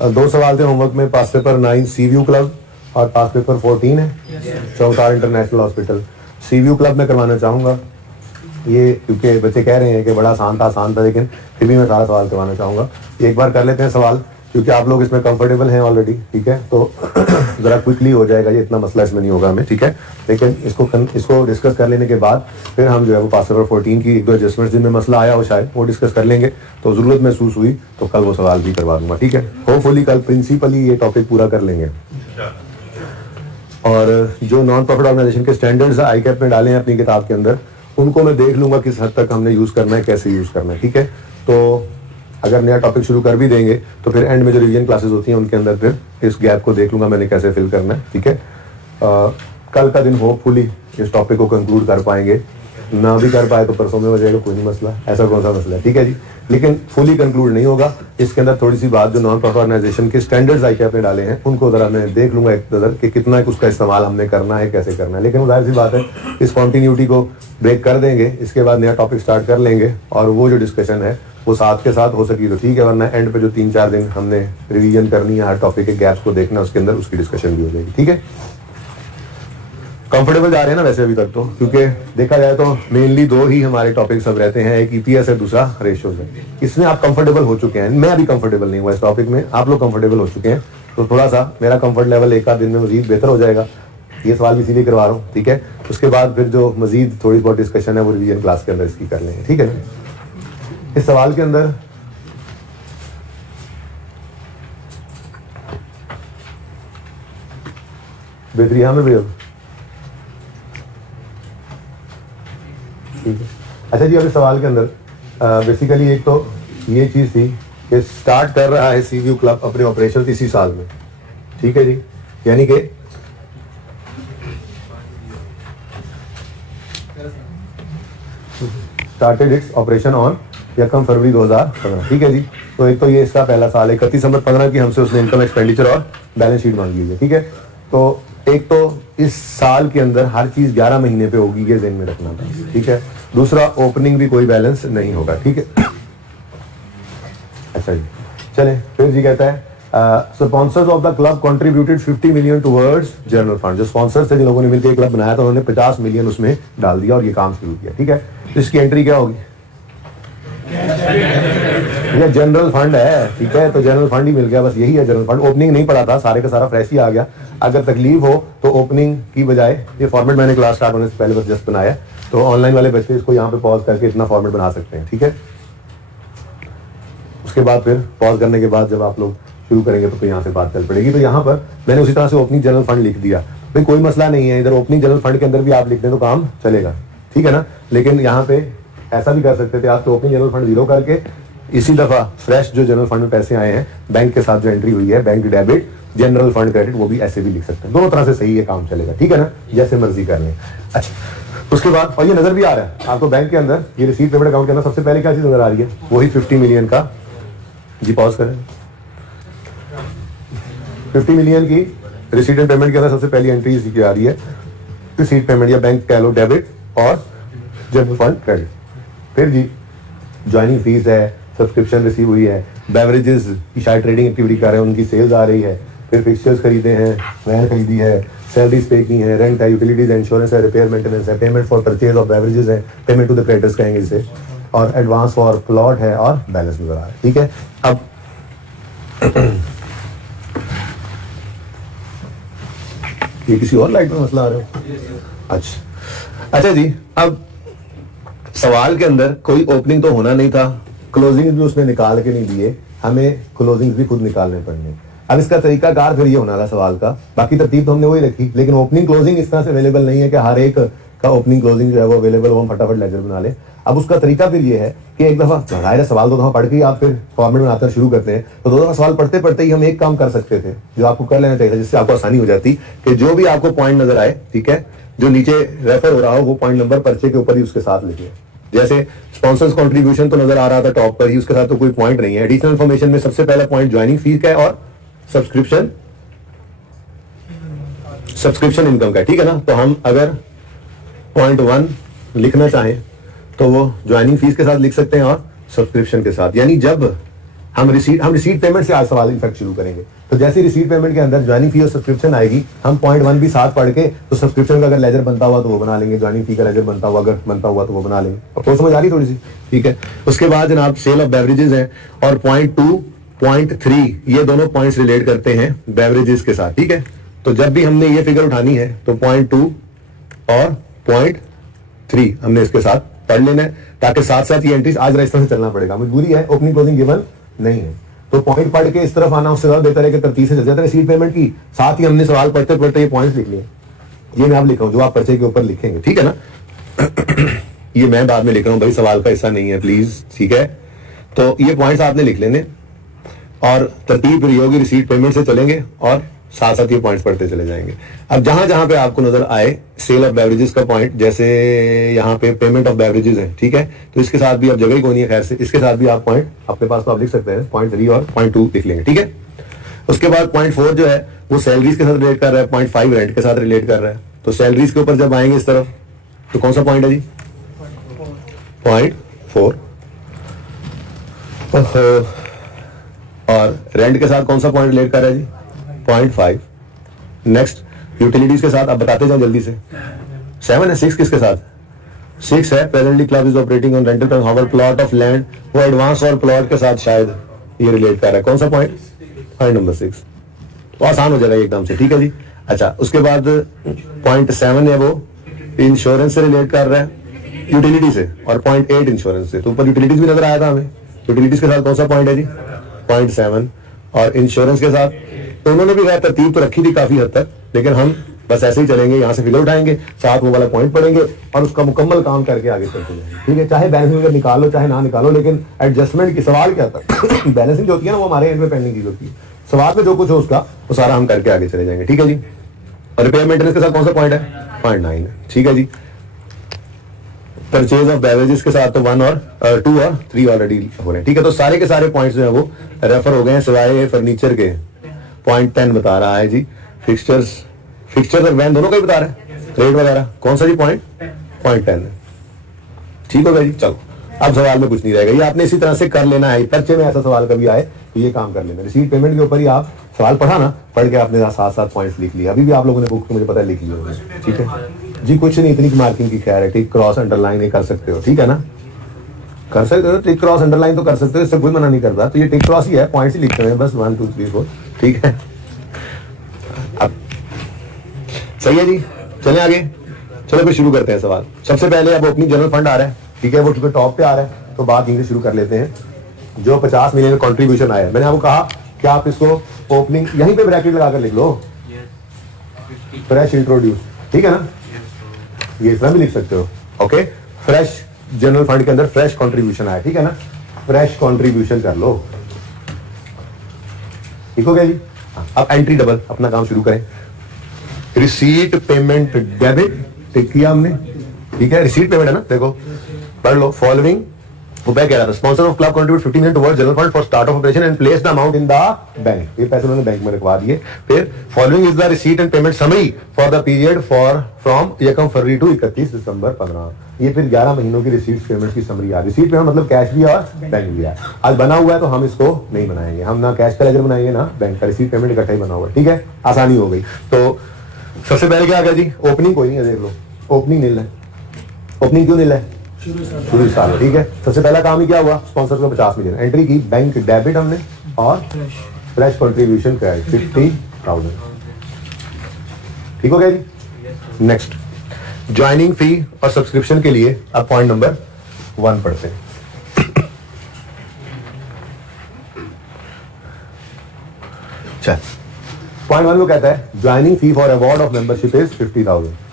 दो सवाल थे होमवर्क में, पास पेपर 9 सीव्यू क्लब और पास पेपर 14 है चौकार इंटरनेशनल हॉस्पिटल। सीव्यू क्लब में करवाना चाहूँगा ये, क्योंकि बच्चे कह रहे हैं कि बड़ा आसान था, लेकिन फिर भी मैं सारा सवाल करवाना चाहूँगा। एक बार कर लेते हैं सवाल, क्योंकि आप लोग इसमें कंफर्टेबल हैं ऑलरेडी, ठीक है, तो ज़रा क्विकली हो जाएगा, ये इतना मसला इसमें नहीं होगा हमें, ठीक है। लेकिन इसको डिस्कस कर लेने के बाद फिर हम जो है वो पास पेपर 14 की एक दो एडजस्टमेंट्स जिनमें मसला आया हो शायद वो डिस्कस कर लेंगे, तो ज़रूरत महसूस हुई तो कल वो सवाल भी करवा दूंगा, ठीक है। होपफुली कल प्रिंसिपली ये टॉपिक पूरा कर लेंगे। और जो नॉन प्रॉफिट ऑर्गेनाइजेशन के स्टैंडर्ड्स ICAP में डाले हैं अपनी किताब के अंदर, उनको मैं देख लूंगा किस हद तक हमने यूज़ करना है, कैसे यूज़ करना है, ठीक है। तो अगर नया टॉपिक शुरू कर भी देंगे तो फिर एंड में जो रिवीजन क्लासेस होती हैं उनके अंदर फिर इस गैप को देख लूंगा मैंने कैसे फिल करना है, ठीक है। कल का दिन होपफुली इस टॉपिक को कंक्लूड कर पाएंगे, ना भी कर पाए तो परसों में हो जाएगा, कोई नहीं मसला, ऐसा कौन सा मसला है, ठीक है जी। लेकिन फुली कंक्लूड नहीं होगा, इसके अंदर थोड़ी सी बात जो नॉन प्रॉफिट ऑर्गेनाइजेशन के स्टैंडर्ड्स ICAP ने डाले हैं उनको ज़रा मैं देख लूंगा एक नज़र कि कितना उसका इस्तेमाल हमने करना है, कैसे करना है। लेकिन जाहिर सी बात है इस कॉन्टीन्यूटी को ब्रेक कर देंगे, इसके बाद नया टॉपिक स्टार्ट कर लेंगे और वो जो डिस्कशन है वो साथ के साथ हो सकी तो ठीक है, वरना एंड पे जो 3-4 दिन हमने रिवीजन करनी है, हर टॉपिक के गैप्स को देखना, उसके अंदर उसकी डिस्कशन भी हो जाएगी, ठीक है। कंफर्टेबल जा रहे हैं ना वैसे अभी तक तो, क्योंकि देखा जाए तो मेनली दो ही हमारे टॉपिक सब रहते हैं, एक EPS है, दूसरा रेशियोज है। इसमें आप कंफर्टेबल हो चुके हैं, मैं अभी कंफर्टेबल नहीं हुआ इस टॉपिक में, आप लोग कंफर्टेबल हो चुके हैं, तो थोड़ा सा मेरा कंफर्ट लेवल एक आध दिन में मजीद बेहतर हो जाएगा। ये सवाल भी इसीलिए करवा रहा हूँ, ठीक है। उसके बाद फिर जो मजीद थोड़ी बहुत डिस्कशन है वो रिवीजन क्लास के अंदर इसकी कर लेंगे, ठीक है। इस सवाल के अंदर बेहतरी यहाँ में भी हो, ठीक है। अच्छा जी, अब इस सवाल के अंदर बेसिकली एक तो ये चीज़ थी कि स्टार्ट कर रहा है सीव्यू क्लब अपने ऑपरेशन इसी साल में, ठीक है जी, यानी कि स्टार्टेड इट्स ऑपरेशन ऑन 1 फरवरी 2015, ठीक है जी। तो एक तो ये इसका पहला साल है, 31 दिसंबर 15 की हमसे उसने इनकम एक्सपेंडिचर और बैलेंस शीट मांगी है, ठीक है। तो एक तो इस साल के अंदर हर चीज 11 महीने पे होगी, ये ध्यान में रखना था, ठीक है। दूसरा, ओपनिंग भी कोई बैलेंस नहीं होगा, ठीक है। अच्छा जी, चले फिर जी कहता है sponsors of the club contributed 50 million towards general fund. जो स्पॉन्सर्स थे जिन लोगों ने मिलकर क्लब बनाया था उन्होंने 50 मिलियन उसमें डाल दिया और ये काम शुरू किया, ठीक है। इसकी एंट्री क्या होगी? ये जनरल फंड है, ठीक है, तो जनरल फंड ही मिल गया, बस यही है जनरल फंड। ओपनिंग नहीं पड़ा था, सारे का सारा फ्रेश ही आ गया। अगर तकलीफ हो तो ओपनिंग की बजाय ये फॉर्मेट मैंने क्लास स्टार्ट होने से पहले बस जस्ट बनाया, तो ऑनलाइन वाले बच्चे इसको यहाँ पे पॉज करके इतना फॉर्मेट बना सकते हैं, ठीक है। उसके बाद फिर पॉज करने के बाद जब आप लोग शुरू करेंगे तो फिर यहाँ से बात चल पड़ेगी। तो यहाँ पर मैंने उसी तरह से ओपनिंग जनरल फंड लिख दिया, भाई कोई मसला नहीं है, इधर ओपनिंग जनरल फंड के अंदर भी आप लिख दें तो काम चलेगा, ठीक है ना। लेकिन यहाँ पे ऐसा भी कर सकते थे आप, तो ओपनिंग जनरल फंड 0 करके इसी दफा फ्रेश जो जनरल फंड में पैसे आए हैं बैंक के साथ जो एंट्री हुई है, bank debit general fund credit, वो भी ऐसे भी लिख सकते हैं। दोनों तरह से सही है, काम चलेगा, ठीक है ना, जैसे मर्जी कर लें। अच्छा, उसके बाद और ये नजर भी आ रहा है आपको बैंक के अंदर, ये रिसीट पेमेंट अकाउंट के अंदर सबसे पहले क्या चीज नजर आ रही है? वही 50 मिलियन का, जी पॉज करें, 50 मिलियन की रिसीट एंड पेमेंट के अंदर सबसे पहली एंट्री इसी की आ रही है, रिसीट पेमेंट या बैंक कह लो डेबिट और जनरल फंड क्रेडिट। फिर जी ज्वाइनिंग फीस है, सब्सक्रिप्शन रिसीव हुई है, बेवरेजेस की शायद ट्रेडिंग एक्टिविटी कर रहे हैं उनकी सेल्स आ रही है, फिर फिक्सचर्स खरीदे हैं, वैन खरीदी है, सैलरीज पे की है, रेंट है, यूटिलिटीज, इंश्योरेंस है, रिपेयर मेंटेनेंस है, payment for purchase of beverages है, पेमेंट टू द क्रेडिटर्स कहेंगे इसे, और एडवांस फॉर प्लॉट है और बैलेंस नजर आ रहा है, ठीक है। अब ये किसी और लाइट में मसला आ रहा है? अच्छा जी, अब सवाल के अंदर कोई ओपनिंग तो होना नहीं था, क्लोजिंग भी उसने निकाल के नहीं दिए, हमें क्लोजिंग भी खुद निकालने पड़ने। अब इसका तरीकाकार फिर ये होना था सवाल का, बाकी तरतीब तो हमने वही रखी, लेकिन ओपनिंग क्लोजिंग इस तरह से अवेलेबल नहीं है कि हर एक का ओपनिंग क्लोजिंग जो है वो अवेलेबल हो, हम फटाफट लेजर बना ले। अब उसका तरीका फिर ये है कि एक दफा जाहिर है सवाल 2 दफा पढ़ के आप फिर फॉर्मेट बनाना शुरू करते हैं, तो 2 दफा सवाल पढ़ते पढ़ते ही हम एक काम कर सकते थे जो आपको कर लेना चाहिए, जिससे आपको आसानी हो जाती कि जो भी आपको पॉइंट नजर आए, ठीक है, जो नीचे रेफर हो रहा हो वो पॉइंट नंबर पर्चे के ऊपर ही उसके साथ लिखिए। जैसे स्पॉन्सर्स कंट्रीब्यूशन तो नजर आ रहा था टॉप पर ही, उसके साथ तो कोई पॉइंट नहीं है। एडिशनल इन्फॉर्मेशन में सबसे पहला पॉइंट ज्वाइनिंग फीस का है और सब्सक्रिप्शन इनकम का, ठीक है ना। तो हम अगर पॉइंट 1 लिखना चाहें तो वो ज्वाइनिंग फीस के साथ लिख सकते हैं और सब्सक्रिप्शन के साथ, यानी जब हम रिसीट पेमेंट से आज सवाल इनफैक्ट शुरू करेंगे। तो जैसे रिसीट पेमेंट के अंदर ज्वाइनिंग फी और सब्सक्रिप्शन आएगी, हम पॉइंट 1 भी साथ पढ़ के, तो सब्सक्रिप्शन का अगर लेजर बनता हुआ तो वो बना लेंगे, ज्वाइनिंग फी का लेजर बनता हुआ तो वो बना लेंगे। और समझ आ रही थोड़ी सी, ठीक है। उसके बाद जनाब सेल ऑफ बेवरेजेस है, और पॉइंट 2 पॉइंट 3 ये दोनों पॉइंट्स रिलेट करते हैं बेवरेजेस के साथ, ठीक है। तो जब भी हमने ये फिगर उठानी है तो पॉइंट 2 और पॉइंट 3 हमने इसके साथ पढ़ लेना है, ताकि साथ साथ ये एंट्रीज आज इस तरह से चलना पड़ेगा, मजबूरी है, ओपनिंग क्लोजिंग गिवन नहीं है। तो पॉइंट पढ़ के इस तरफ आना उससे ज्यादा बेहतर है कि तरतीब से चल जाता है रिसीट पेमेंट की। साथ ही हमने सवाल पढ़ते पढ़ते ये पॉइंट्स लिख लिए, ये मैं आप लिख रहा हूं जो आप पर्चे के ऊपर लिखेंगे, ठीक है ना। ये मैं बाद में लिख रहा हूं भाई, सवाल का हिस्सा नहीं है प्लीज, ठीक है। तो ये पॉइंट्स आपने लिख लेने और तरतीब फिर होगी, रिसीट पेमेंट से चलेंगे और साथ साथ ये पॉइंट्स पढ़ते चले जाएंगे। अब जहां जहां पे आपको नजर आए सेल ऑफ बेवरेजेस का पॉइंट, जैसे यहाँ पे पेमेंट ऑफ बेवरेजेस है, ठीक है, तो इसके साथ भी अब जगह ही कोई नहीं है, खैर से इसके साथ भी आप पॉइंट अपने पास तो आप लिख सकते हैं, पॉइंट 3 और पॉइंट 2 लिख लेंगे, ठीक है। उसके बाद पॉइंट 4 जो है वो सैलरीज के साथ रिलेट कर रहा है, पॉइंट 5 रेंट के साथ रिलेट कर रहा है। तो सैलरीज के ऊपर जब आएंगे इस तरफ तो कौन सा पॉइंट है जी, पॉइंट 4। और रेंट के साथ कौन सा पॉइंट रिलेट कर रहा है जी, पॉइंट 5। नेक्स्ट यूटिलिटीज के साथ आप बताते जाओ जल्दी से। 7 है, 6 किसके साथ, 6 है presently club is operating on rental term our plot of land, वो एडवांस और प्लॉट के साथ शायद ये रिलेट कर रहा है। कौन सा पॉइंट, पॉइंट नंबर 6। तो आसान हो जाएगा एकदम से, ठीक है जी। अच्छा, उसके बाद पॉइंट 7 है वो इंश्योरेंस से रिलेट कर रहा है, यूटिलिटी से, और पॉइंट 8 इंश्योरेंस से। तो ऊपर यूटिलिटीज भी नजर आया था हमें, यूटिलिटीज के साथ कौन सा पॉइंट है जी, पॉइंट 7। और इंश्योरेंस के साथ तो उन्होंने भी खैर तरतीब तो रखी थी काफी हद तक, लेकिन हम बस ऐसे ही चलेंगे, यहाँ से फिगर उठाएंगे, साथ वो वाला पॉइंट पढ़ेंगे और उसका मुकम्मल काम करके आगे चलते जाएंगे, ठीक है। चाहे बैलेंसिंग फिगर निकालो चाहे ना निकालो, लेकिन एडजस्टमेंट की सवाल क्या था बैलेंसिंग जो होती है ना वो हमारे एंड में पेंडिंग चीज होती है, सवाल में जो कुछ हो उसका वो सारा हम करके आगे चले जाएंगे, ठीक है जी। और रिपेयर मेंटेनेंस के साथ कौन सा पॉइंट है, पॉइंट 9 है, ठीक है जी। परचेज ऑफ बेवरेजेस के साथ तो 1 और 2 और 3 ऑलरेडी हो रहे हैं, ठीक है। तो सारे के सारे पॉइंट्स जो है वो रेफर हो गए हैं, सिवाय फर्नीचर के। पॉइंट 10 बता रहा है जी, फिक्सचर्स और वैन दोनों का ही बता रहा है, रेट वगैरह। कौन सा जी, पॉइंट 10 है, ठीक हो गया जी। चलो अब सवाल में कुछ नहीं रहेगा, ये आपने इसी तरह से कर लेना है, पर्चे में ऐसा सवाल कभी आए तो ये काम कर लेना। रिसीट पेमेंट के ऊपर ही आप सवाल पढ़ा ना, पढ़ के आपने साथ साथ पॉइंट्स लिख लिया। अभी भी आप लोगों ने बुक तो मुझे पता है लिख ली होगी, ठीक है जी। कुछ नहीं, इतनी मार्किंग की खैर है, टिक क्रॉस अंडरलाइन ये कर सकते हो, ठीक है ना, कर सकते हो, टिक क्रॉस अंडरलाइन तो कर सकते हो, इससे कोई मना नहीं करता। तो ये टिक क्रॉस ही है, पॉइंट्स ही लिखते हैं बस, 1 2 3 4, ठीक है। अब सही है जी, चलें आगे। चलो फिर शुरू करते हैं सवाल। सबसे पहले अब ओपनिंग जनरल फंड आ रहा है, ठीक है, वो चूंकि टॉप पे आ रहा है तो बात यहीं से शुरू कर लेते हैं। जो 50 मिलियन का कॉन्ट्रीब्यूशन आया है, मैंने आपको कहा कि आप इसको ओपनिंग यहीं पे ब्रैकेट लगाकर लिख लो, फ्रेश इंट्रोड्यूस, ठीक है ना, ये इस तरह भी लिख सकते हो, ओके। फ्रेश जनरल फंड के अंदर फ्रेश कंट्रीब्यूशन आया, ठीक है ना, फ्रेश कंट्रीब्यूशन कर लो, ठीक हो गया जी। अब एंट्री डबल अपना काम शुरू करें। रिसीट पेमेंट डेबिट टिक किया हमने, ठीक है, रिसीट पेमेंट है ना, देखो पढ़ लो। फॉलोइंग वो मैं कह रहा था, sponsor of club contribute 50 million towards general fund for start of operation and place the amount in the bank. ये पैसे उन्होंने बैंक में रखवा दिए। फिर following is the receipt and payment summary for the period for from 1 February to 31 December 15। ये फिर 11 महीनों की रिसीट पेमेंट की समरी आ। रिसीट पेमेंट मतलब कैश भी और बैंक भी है। आज बना हुआ है तो हम इसको नहीं बनाएंगे, हम ना कैश का लेजर बनाएंगे ना बैंक का, रिसीट पेमेंट इकट्ठा ही बना हुआ है, ठीक है, आसानी हो गई। तो सबसे पहले क्या आ गया जी, ओपनिंग कोई नहीं है, देख लो ओपनिंग नील है। ओपनिंग क्यों नील है, शुरू साल, ठीक है। सबसे पहला काम ही क्या हुआ, स्पॉन्सर को 50 मिलियन एंट्री की, बैंक डेबिट हमने और फ्रेश कंट्रीब्यूशन क्रेडिट 50,000, ठीक हो गया जी। नेक्स्ट ज्वाइनिंग फी और सब्सक्रिप्शन के लिए अब पॉइंट नंबर 1 पढ़ते हैं। चल पॉइंट 1 को कहता है joining fee for award of membership is 50,000।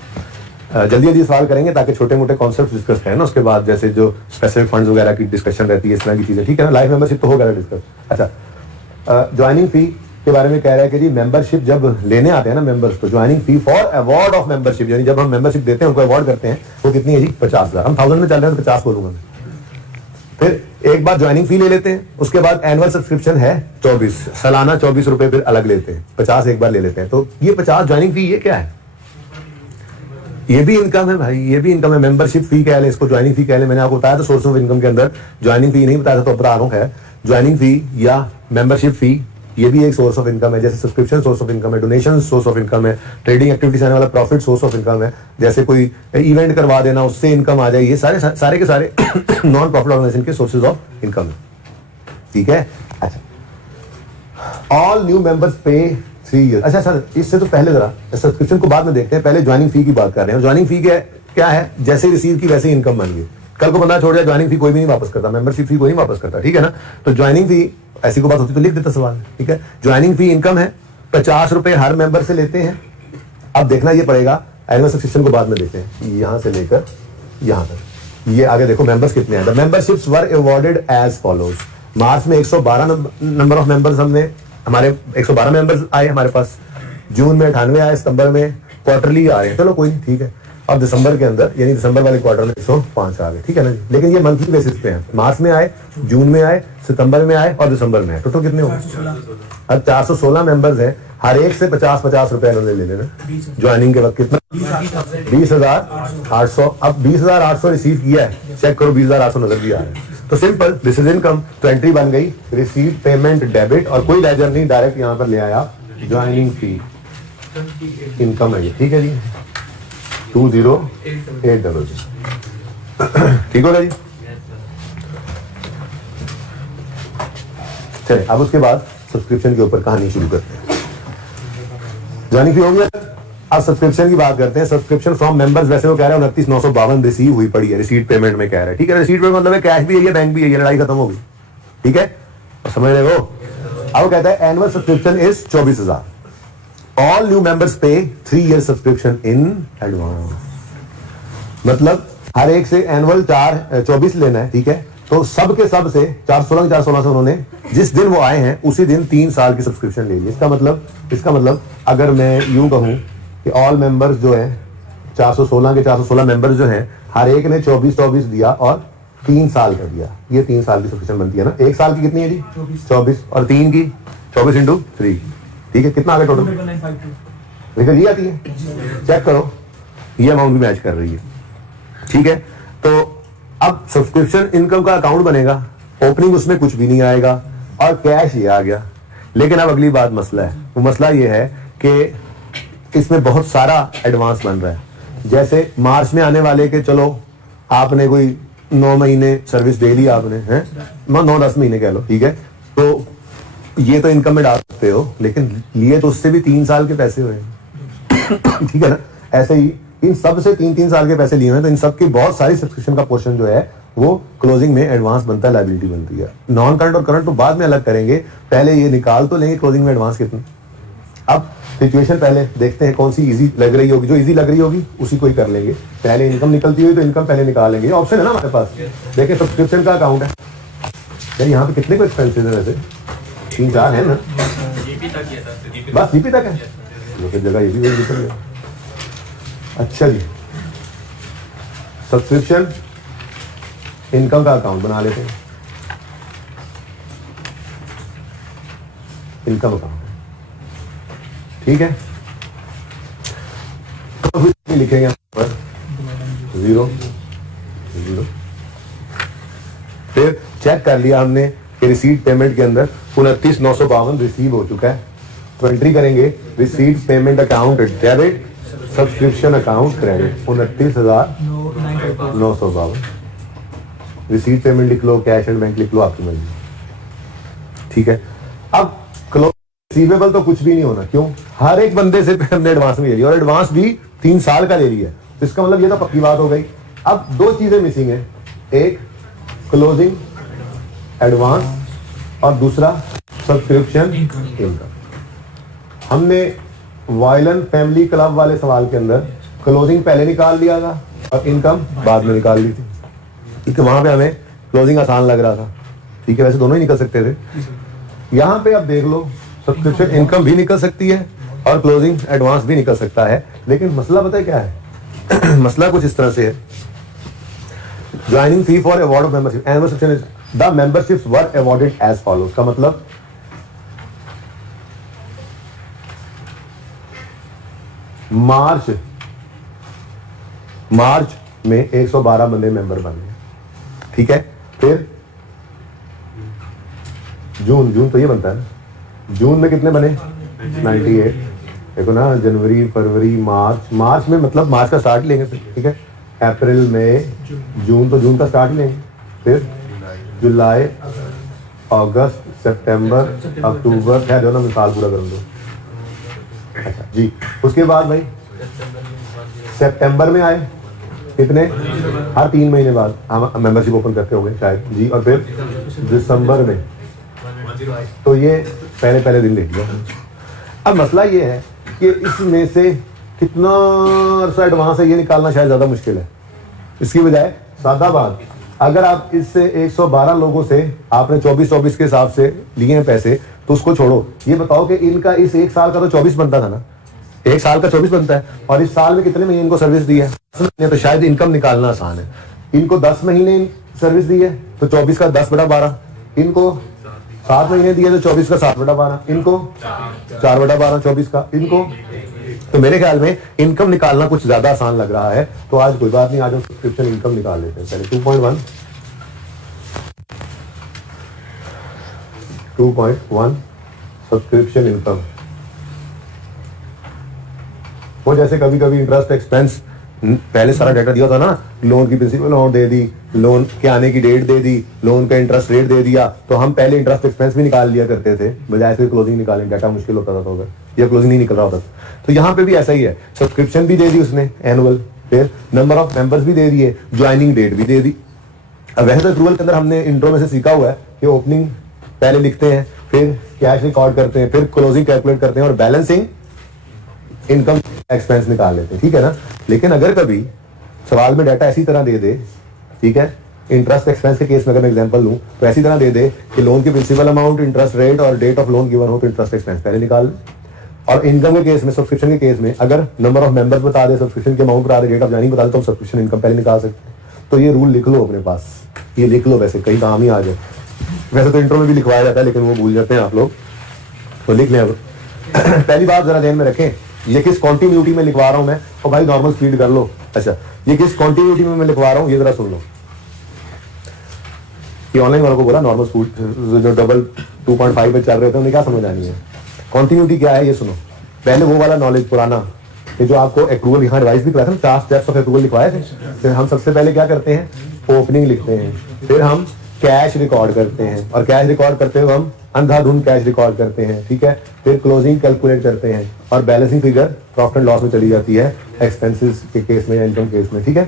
जल्दी जल्दी सवाल करेंगे ताकि छोटे मोटे कॉन्सेप्ट डिस्कस करें ना, उसके बाद जैसे जो स्पेसिफिक फंड्स वगैरह की डिस्कशन रहती है, इस तरह की चीजें, ठीक है ना। लाइफ मेंबरशिप तो होगा डिस्कस। अच्छा, ज्वाइनिंग फी के बारे में कह रहा है कि जी मेंबरशिप जब लेने आते हैं ना मेंबर्स को, joining fee for award of membership, यानी जब हम मेंबरशिप देते हैं उनको अवार्ड करते हैं, वो कितनी है जी, 50,000। हम 1000 में चल रहे हैं तो 50 बोलूंगा मैं। फिर एक बार ज्वाइनिंग फी ले लेते हैं, उसके बाद एनुअल सब्सक्रिप्शन है 24, सालाना 24 रुपए फिर अलग लेते हैं, 50 एक बार ले लेते हैं। तो ये 50 ज्वाइनिंग फी, ये क्या है, ये भी इनकम है भाई, ये भी इनकम है। मेंबरशिप फी कह लें इसको, ज्वाइनिंग फी कह लें। मैंने आपको बताया था सोर्स ऑफ इनकम के अंदर ज्वाइनिंग फी नहीं बताया था, तो बता रहा हूं है। ज्वाइनिंग फी या मेंबरशिप फी, ये भी एक सोर्स ऑफ इनकम है। जैसे सब्सक्रिप्शन सोर्स ऑफ इनकम है, डोनेशन सोर्स ऑफ इनकम है, ट्रेडिंग एक्टिविटी से आने वाला प्रॉफिट सोर्स ऑफ इनकम है। जैसे कोई इवेंट करवा देना उससे इनकम आ जाए, ये सारे के सारे नॉन प्रॉफिट ऑर्गेनाइजेशन के सोर्सेज ऑफ इनकम है। ठीक है, अच्छा, ऑल न्यू मेंबर्स पे 3 ईयर। अच्छा सर, इससे तो पहले जरा सब्सक्रिप्शन को बाद में देखते हैं, पहले ज्वाइनिंग फी की बात कर रहे हैं। ज्वाइनिंग फी क्या है? जैसे रिसीव की वैसे ही इनकम बन गई। कल को बंदा छोड़ जाए, ज्वाइनिंग फी कोई भी नहीं वापस करता, मेंबरशिप फी कोई नहीं वापस करता, ठीक है ना। तो ज्वाइनिंग फी, ऐसी कोई बात होती तो लिख देता सवाल, ठीक है। ज्वाइनिंग फी इनकम है, 50 रुपए हर मेंबर से लेते हैं। अब देखना ये पड़ेगा, एनुअल सब्सक्रिप्शन को बाद में देते हैं, यहां से लेकर यहां तक। ये आगे देखो मेंबर्स कितने हैं। The memberships were awarded as follows. March में 112 नंबर ऑफ मेंबर्स हमारे 112 मेंबर्स आए हमारे पास। जून में 98 आए, सितंबर में क्वार्टरली आ रहे हैं, चलो कोई नहीं, ठीक है। अब दिसंबर के अंदर यानी दिसंबर वाले क्वार्टर में 105 आ गए, ठीक है ना। लेकिन ये मंथली बेसिस पे है, मार्च में आए, जून में आए, सितंबर में आए और दिसंबर में आए। टोटल कितने हो गए? अब 416 मेंबर्स हैं, हर एक से 50-50 रुपए इन्होंने ले लेना। ज्वाइनिंग के वक्त कितना? 20,800। अब 20,800 रिसीव किया है, चेक करो 20,800 नजर भी आ रहा है। तो सिंपल, दिस इज इनकम। तो एंट्री बन गई, रिसीव पेमेंट डेबिट, और कोई लेजर नहीं, डायरेक्ट यहां पर ले आया ज्वाइनिंग फी इनकम है ये, ठीक है जी। 20,800, ठीक होगा जी। चलिए अब उसके बाद सब्सक्रिप्शन के ऊपर कहानी शुरू करते हैं। ज्वाइनिंग फी हो गया, अब सब्सक्रिप्शन की बात करते हैं। सब्सक्रिप्शन फ्रॉम मेंबर्स, वैसे वो कह रहा है 29,952 रिसीव हुई पड़ी है, रिसीट पेमेंट में कह रहा है, ठीक है। रिसीट पेमेंट मतलब कैश भी है, बैंक भी है, ये लड़ाई खत्म हो गई, ठीक है, समझ रहे हो। अब कहता है annual subscription is 24,000। All new members पे 3 ईयर सब्सक्रिप्शन इन एडवांस। मतलब हर एक से एनुअल 24 लेना है, ठीक है। तो सब के सब से 416 से उन्होंने जिस दिन वो आए हैं उसी दिन 3 साल की सब्सक्रिप्शन ले ली। इसका मतलब अगर मैं यूं कहूं कि ऑल मेंबर्स जो है 416 के 416 मेंबर्स जो हैं, हर एक ने 24 दिया और 3 साल का दिया, ये 3 साल की सब्सक्रिप्शन बनती है ना। 1 साल की कितनी है जी? 24 और 3 की 24 × 3, ठीक है। कितना आ गया टोटल? निकल ये आती है, चेक करो, ये अमाउंट भी मैच कर रही है, ठीक है। तो अब सब्सक्रिप्शन इनकम का अकाउंट बनेगा, ओपनिंग उसमें कुछ भी नहीं आएगा और कैश ये आ गया। लेकिन अब अगली बात मसला है, वो मसला ये है कि इसमें बहुत सारा एडवांस बन रहा है। जैसे मार्च में आने वाले के, चलो आपने कोई 9 महीने सर्विस दे ली आपने, हैं 9-10 महीने कह लो, ठीक है। तो ये तो इनकम में डाल सकते हो, लेकिन लिए तो उससे भी 3 साल के पैसे हुए, ठीक है ना। ऐसे ही इन सब से 3-3 साल के पैसे लिए हुए हैं, तो इन सब की बहुत सारी सब्सक्रिप्शन का पोर्शन जो है वो क्लोजिंग में एडवांस बनता है, लायबिलिटी बनती है। नॉन करंट और करंट तो बाद में अलग करेंगे, पहले ये निकाल तो लेंगे क्लोजिंग में एडवांस कितने। अब सिचुएशन पहले देखते हैं कौन सी इजी लग रही होगी, जो इजी लग रही होगी उसी को ही कर लेंगे। पहले इनकम निकलती हुई तो इनकम पहले निकाल लेंगे, ऑप्शन है ना हमारे पास। देखिए सब्सक्रिप्शन का अकाउंट है यार, यहाँ पे कितने को एक्सपेंसिव है? वैसे 3-4 है ना, बस जीपी तक है, लेकिन जगह ये भी निकल गया। अच्छा जी, सब्सक्रिप्शन इनकम का अकाउंट बना लेते हैं, इनकम अकाउंट, ठीक है। तो लिखेंगे यहाँ पर 0 0। फिर चेक कर लिया हमने कि रिसीट पेमेंट के अंदर 29,952 रिसीव हो चुका है, तो एंट्री करेंगे receipt payment account debit, subscription account credit 29,952। Receipt payment लिख लो, कैश एंड बैंक लिख लो, आपकी मर्जी, ठीक है। अब रिसीवेबल तो कुछ भी नहीं होना, क्यों? हर एक बंदे से हमने एडवांस में ले लिया और एडवांस भी 3 साल का ले लिया, तो इसका मतलब ये तो पक्की बात हो गई। अब 2 चीजें मिसिंग है, एक क्लोजिंग एडवांस और दूसरा सब्सक्रिप्शन इनकम। हमने वायलन फैमिली क्लब वाले सवाल के अंदर क्लोजिंग पहले निकाल लिया था और इनकम बाद में निकाल ली थी, क्योंकि वहां पे हमें क्लोजिंग आसान लग रहा था, ठीक है। वैसे दोनों ही निकल सकते थे। यहां पे अब देख लो, सब्सक्रिप्शन इनकम भी निकल सकती है और क्लोजिंग एडवांस भी निकल सकता है, लेकिन मसला पता है क्या है? मसला कुछ इस तरह से है। Joining fee for award of membership, annual subscription is the memberships were awarded as follows. का मतलब मार्च में 112 बंदे मेंबर बन गए, ठीक है। फिर जून तो ये बनता है ना, जून में कितने बने 98। देखो ना, जनवरी फरवरी मार्च में मतलब मार्च का स्टार्ट लेंगे फिर, ठीक है, अप्रैल मई जून, तो जून का स्टार्ट लेंगे, फिर जुलाई अगस्त सितंबर अक्टूबर, खैर जो ना मिसाल पूरा कर दो। अच्छा जी, उसके बाद भाई सितंबर में आए कितने, हर 3 महीने बाद हम मेंबरशिप ओपन करते होंगे शायद जी, और फिर दिसंबर में, तो ये पहले दिन लिख लिया। अब मसला ये है कि इसमें से कितना अरसा एडवांस है ये निकालना शायद ज़्यादा मुश्किल है। इसकी बजाय सादा बात, अगर आप इससे 112 लोगों से आपने 24 के हिसाब से लिए हैं पैसे, तो उसको छोड़ो, ये बताओ कि इनका इस 1 साल का तो 24 बनता था ना, 1 साल का 24 बनता है, और इस साल में कितने महीने इनको सर्विस दी है, 10 महीने, तो शायद इनकम निकालना आसान है। इनको 10 महीने सर्विस दी है तो 24 का 10/12, इनको 7 महीने दिए तो 24 का 7/12, इनको 4/12 24 का, इनको, तो मेरे ख्याल में इनकम निकालना कुछ ज्यादा आसान लग रहा है। तो आज कोई बात नहीं, आज हम सब्सक्रिप्शन इनकम निकाल लेते हैं। पहले 2.1 सब्सक्रिप्शन इनकम। वो जैसे कभी कभी इंटरेस्ट एक्सपेंस, पहले सारा डाटा दिया था ना, लोन की प्रिंसिपल अमाउंट दे दी, लोन के आने की डेट दे दी, लोन का इंटरेस्ट रेट दे दिया, तो हम पहले इंटरेस्ट एक्सपेंस भी निकाल लिया करते थे, बजाय से क्लोजिंग निकालें, डाटा मुश्किल होता था तो अगर या क्लोजिंग नहीं निकल रहा होता। तो यहाँ पे भी ऐसा ही है, सब्सक्रिप्शन भी दे दी उसने एनुअल, फिर नंबर ऑफ मेंबर्स भी दे दिए, ज्वाइनिंग डेट भी दे दी। अब वैसे तो अप्रूवल के अंदर हमने इंट्रो में से सीखा हुआ है कि ओपनिंग पहले लिखते हैं, फिर कैश रिकॉर्ड करते हैं, फिर क्लोजिंग कैलकुलेट करते हैं और बैलेंसिंग इनकम एक्सपेंस निकाल लेते हैं, ठीक है ना। लेकिन अगर कभी सवाल में डाटा ऐसी तरह दे दे, ठीक है, इंटरेस्ट एक्सपेंस के केस में अगर मैं एग्जांपल लूं तो ऐसी तरह दे दे कि लोन की प्रिंसिपल अमाउंट, इंटरेस्ट रेट और डेट ऑफ लोन गिवन हो तो इंटरेस्ट एक्सपेंस पहले निकाल। और इनकम के केस में, सब्सक्रिप्शन के केस में अगर नंबर ऑफ मेंबर्स बता दे, सब्सक्रिप्शन की अमाउंट बता दे, डेट ऑफ ज्वाइनिंग बता दे, तो सब्सक्रिप्शन इनकम पहले निकाल सकते हैं। तो ये रूल लिख लो अपने पास, ये लिख लो, वैसे कहीं काम ही आ जाए। वैसे तो इंट्रो में भी लिखवाया जाता है लेकिन वो भूल जाते हैं आप लोग, तो लिख लें। अब पहली बात जरा ध्यान में रखें, ये किस कॉन्टिन्यूटी में लिखवा रहा हूं मैं, और भाई नॉर्मल स्पीड कर लो। अच्छा, ये किस कॉन्टिन्यूटी में मैं लिखवा रहा हूं ये जरा सुन लो। ये ऑनलाइन वालों को बोला नॉर्मल स्पीड, जो डबल 2.5 पे चल रहे थे उन्हें क्या समझ आनी है। कॉन्टिन्यूटी क्या है ये सुनो। पहले वो वाला नॉलेज पुराना, कि जो आपको एक्रूवल यहाँ रिवाइज भी कराया था, 4 स्टेप्स ऑफ एक्रूवल लिखवाए थे। फिर हम सबसे पहले क्या करते हैं, ओपनिंग लिखते हैं, फिर हम कैश रिकॉर्ड करते हैं, और कैश रिकॉर्ड करते हुए हम अंधाधुंध कैश रिकॉर्ड करते हैं, ठीक है। फिर क्लोजिंग कैलकुलेट करते हैं और balancing figure profit and loss में चली जाती है एक्सपेंसेस के केस में या इनकम केस में, ठीक है।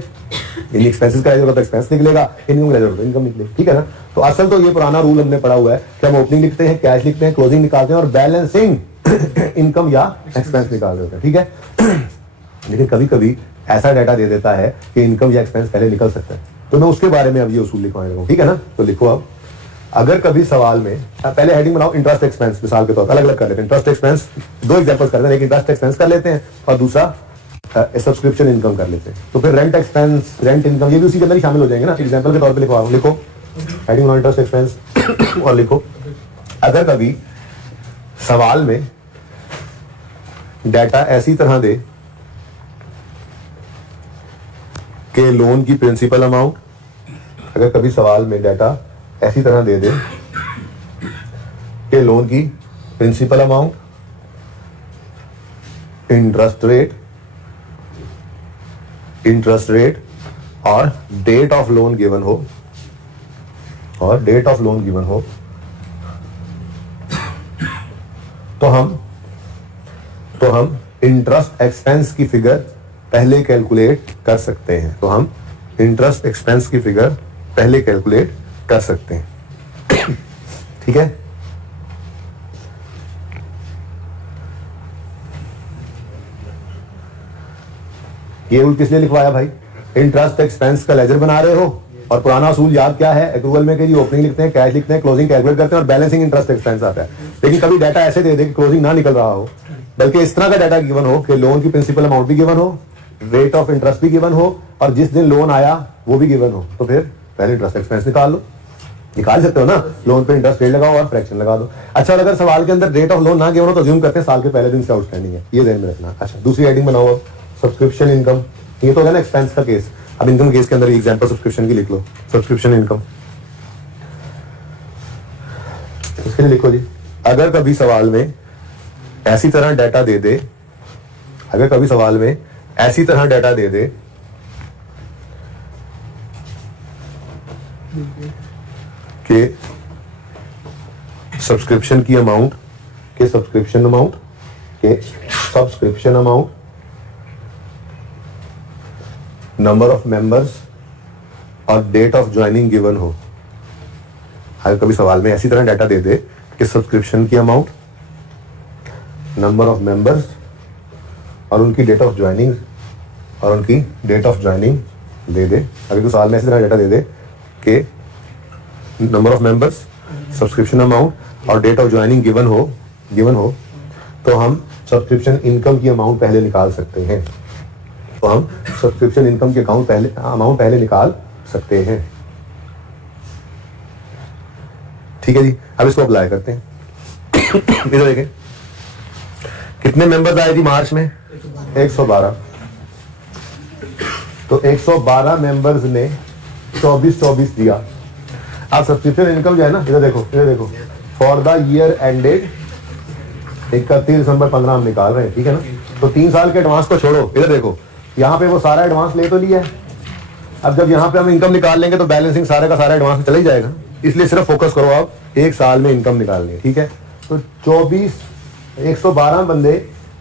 इन एक्सपेंसेस का तो एक्सपेंस निकलेगा, इनकम का तो इनकम निकलेगी, ठीक है ना। तो असल तो ये पुराना रूल हमने पढ़ा हुआ है कि हम ओपनिंग लिखते हैं, कैश लिखते हैं, क्लोजिंग निकालते हैं और बैलेंसिंग इनकम या एक्सपेंस निकाल देते हैं, ठीक है। लेकिन कभी कभी ऐसा डाटा दे देता है कि इनकम या एक्सपेंस पहले निकल सकता है, तो मैं उसके बारे में अब ये उसूल लिखवाने लगा हूं, ठीक है ना। तो लिखो अब, अगर कभी सवाल में पहले हेडिंग बनाओ इंटरेस्ट एक्सपेंस, मिसाल के तौर पर अलग अलग कर लेते हैं। इंटरेस्ट एक्सपेंस 2 एग्जांपल्स कर लेते हैं, एक इंटरेस्ट एक्सपेंस कर लेते हैं और दूसरा सब्सक्रिप्शन इनकम कर लेते हैं। तो फिर रेंट एक्सपेंस, रेंट इनकम, ये भी उसी के अंदर ही शामिल हो जाएंगे ना। एग्जांपल के तौर पे लिखवा रहा हूं, लिखो हेडिंग बनाओ इंटरेस्ट एक्सपेंस और लिखो, अगर कभी सवाल में डाटा ऐसी तरह दे कि लोन की प्रिंसिपल अमाउंट, अगर कभी सवाल में डाटा ऐसी तरह दे दे कि लोन की प्रिंसिपल अमाउंट, इंटरेस्ट रेट और डेट ऑफ लोन गिवन हो, तो हम इंटरेस्ट एक्सपेंस की फिगर पहले कैलकुलेट कर सकते हैं। तो हम इंटरेस्ट एक्सपेंस की फिगर पहले कैलकुलेट कर सकते हैं, ठीक है। ये रूल किस लिए लिखवाया भाई, इंटरेस्ट एक्सपेंस का लेजर बना रहे हो और पुराना असूल याद क्या है एक्रूवल में कि ओपनिंग लिखते हैं, कैश लिखते हैं, क्लोजिंग कैलकुलेट करते हैं और बैलेंसिंग इंटरेस्ट एक्सपेंस आता है। लेकिन कभी डाटा ऐसे दे दे कि क्लोजिंग ना निकल रहा हो, बल्कि इस तरह का डाटा गिवन हो कि लोन की प्रिंसिपल अमाउंट भी गिवन हो, रेट ऑफ इंटरेस्ट भी गिवन हो और जिस दिन लोन आया वो भी गिवन हो, तो फिर पहले इंटरेस्ट एक्सपेंस निकाल लो। निकाल सकते हो ना, लोन पे इंटरेस्ट रेट लगाओ और फ्रैक्शन लगा दो। अच्छा, और अगर सवाल के अंदर रेट ऑफ लोन ना गिवन हो तो अज्यूम करते हैं साल के पहले दिन से आउटस्टैंडिंग है, ये ध्यान में रखना। अच्छा, दूसरी हेडिंग बनाओ अब, सब्सक्रिप्शन इनकम। ये तो है ना एक्सपेंस का केस, अब इनकम केस के अंदर एग्जांपल सब्सक्रिप्शन की लिख लो, सब्सक्रिप्शन इनकम। इसके लिए लिखो जी, अगर कभी सवाल में ऐसी तरह डाटा दे दे, अगर कभी सवाल में ऐसी तरह डाटा दे दे कि subscription amount number of members और डेट ऑफ ज्वाइनिंग गिवन हो। अगर कभी सवाल में ऐसी तरह डाटा दे दे कि सब्सक्रिप्शन की अमाउंट, नंबर ऑफ मेंबर्स और उनकी डेट ऑफ ज्वाइनिंग दे दे। अगर कोई सवाल में ऐसी तरह डाटा दे दे कि number of members, subscription amount और डेट ऑफ ज्वाइनिंग गिवन हो तो हम सब्सक्रिप्शन इनकम की अमाउंट पहले निकाल सकते हैं। अमाउंट पहले निकाल सकते हैं। ठीक है जी, अब इसको अप्लाई करते हैं। इधर देखें, कितने मेंबर्स आए जी मार्च में? 112। तो 112 मेंबर्स ने 24 दिया। अब सब्सक्रिप्शन इनकम जो है ना, इधर देखो for the year ended 31 December 15 हम निकाल रहे हैं, ठीक है ना। तो 3 साल के एडवांस को छोड़ो, इधर देखो यहाँ पे वो सारा एडवांस ले तो लिया है। अब जब यहाँ पे हम इनकम निकाल लेंगे तो बैलेंसिंग सारे का सारा एडवांस में चला ही जाएगा, इसलिए सिर्फ फोकस करो आप 1 साल में इनकम निकालनी है, ठीक है। तो 112 बंदे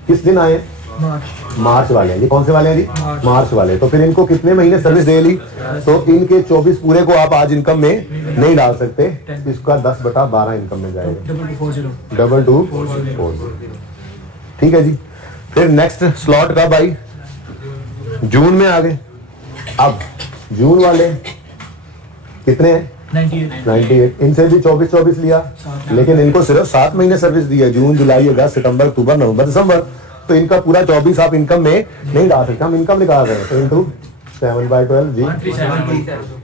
किस दिन आए? मार्च वाले हैं। ये कौन से वाले हैं जी? मार्च वाले। तो फिर इनको कितने महीने सर्विस दे ली? तो इनके 24 पूरे को आप आज इनकम में नहीं डाल सकते, इसका 10/12 इनकम में जाएगा, 2240। ठीक है जी। फिर नेक्स्ट स्लॉट कब आई? जून में आ गए। अब जून वाले कितने हैं? 98। इनसे भी 24 लिया, लेकिन इनको सिर्फ 7 महीने सर्विस दी है, जून जुलाई अगस्त सितंबर अक्टूबर नवंबर दिसंबर। तो इनका पूरा 24 आप इनकम में नहीं डाल सकते, हम इनकम निकाल रहे हैं। तो इंटू 7/12 जी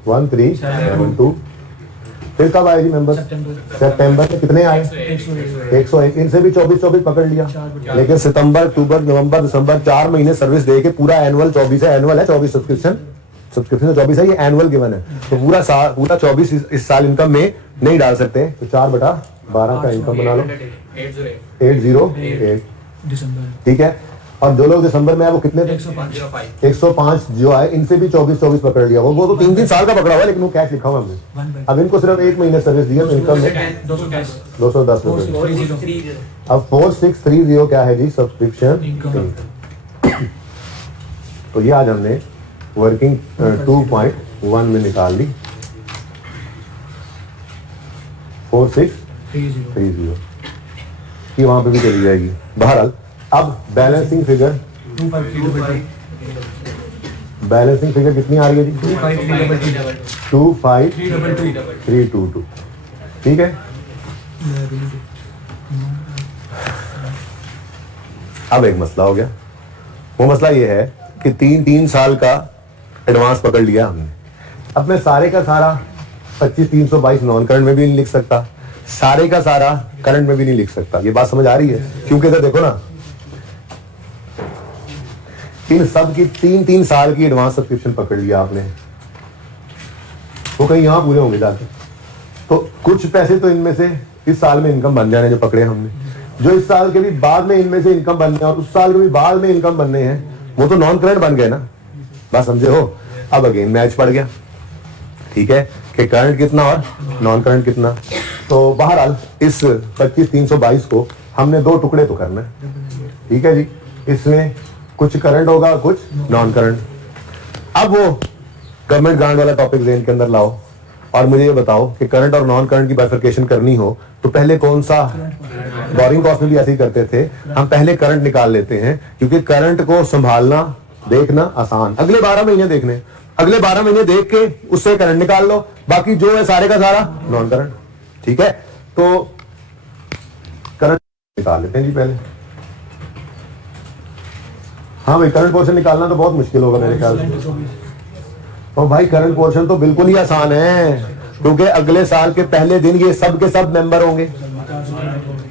1372। फिर कब आए जी मेंबर? सितंबर में कितने आए? 101। इनसे भी 24 पकड़ लिया, लेकिन सितंबर अक्टूबर नवंबर दिसंबर 4 महीने सर्विस दे के पूरा एनुअल 24 है। एनुअल है 24, सब्सक्रिप्शन 24 है, ये एनुअल गिवन है। तो पूरा 24 इस साल इनकम में नहीं डाल सकते, तो 4/12 का इनकम बना लो, 808। ठीक है। और जो लोग दिसंबर में आए वो कितने थे? 105 जो आए, इनसे भी 24 पकड़ लिया। वो तो 3 साल का पकड़ा हुआ है, लेकिन वो कैश लिखा हुआ हमने। अब इनको सिर्फ 1 महीने सर्विस दिया, तो इनकम में 210 रुपए। अब 4630 क्या है जी? सब्सक्रिप्शन। तो ये आज हमने वर्किंग 2.1 में निकाल ली, 4630। ये वहां पे भी चली जाएगी। बहरहाल अब बैलेंसिंग फिगर कितनी आ रही है जी? 25322। ठीक है। अब एक मसला हो गया। वो मसला ये है कि 3 साल का एडवांस पकड़ लिया हमने। अब मैं सारे का सारा 25,322 नॉन करंट में भी नहीं लिख सकता, सारे का सारा करंट में भी नहीं लिख सकता। ये बात समझ आ रही है? क्योंकि इधर देखो ना, इन सब की 3 साल की एडवांस सब्सक्रिप्शन पकड़ लिया आपने, वो कहीं यहां पूरे होंगे जाके। तो कुछ पैसे तो इनमें से इस साल में इनकम बन जाने जो पकड़े हमने, जो इस साल के भी बाद में इनमें से इनकम बनने और उस साल के भी बाद में इनकम बनने हैं, वो तो नॉन करंट बन गए ना। बात समझे हो? अब अगेन मैच पड़ गया, ठीक है, कि करंट कितना और नॉन करंट कितना। तो बहरहाल इस 25,322 को हमने 2 टुकड़े तो करना है, ठीक है जी। इसमें कुछ करंट होगा, कुछ नॉन करंट। अब वो गवर्नमेंट ग्रांट वाला टॉपिक ज़हन के अंदर लाओ और मुझे ये बताओ कि करंट और नॉन करंट की बाइफरकेशन करनी हो तो पहले कौन सा? बोरिंग कॉस्ट में भी ऐसे ही करते थे, हम पहले करंट निकाल लेते हैं, क्योंकि करंट को संभालना देखना आसान। अगले 12 महीने देखने, अगले 12 महीने देख के उससे करंट निकाल लो, बाकी जो है सारे का सारा नॉन करंट। ठीक है। तो करंट निकाल लेते हैं जी पहले। हाँ भाई, करंट पोर्शन निकालना तो बहुत मुश्किल होगा मेरे ख्याल से। और भाई करंट पोर्शन तो बिल्कुल ही आसान है, क्योंकि अगले साल के पहले दिन ये सब के सब मेंबर होंगे,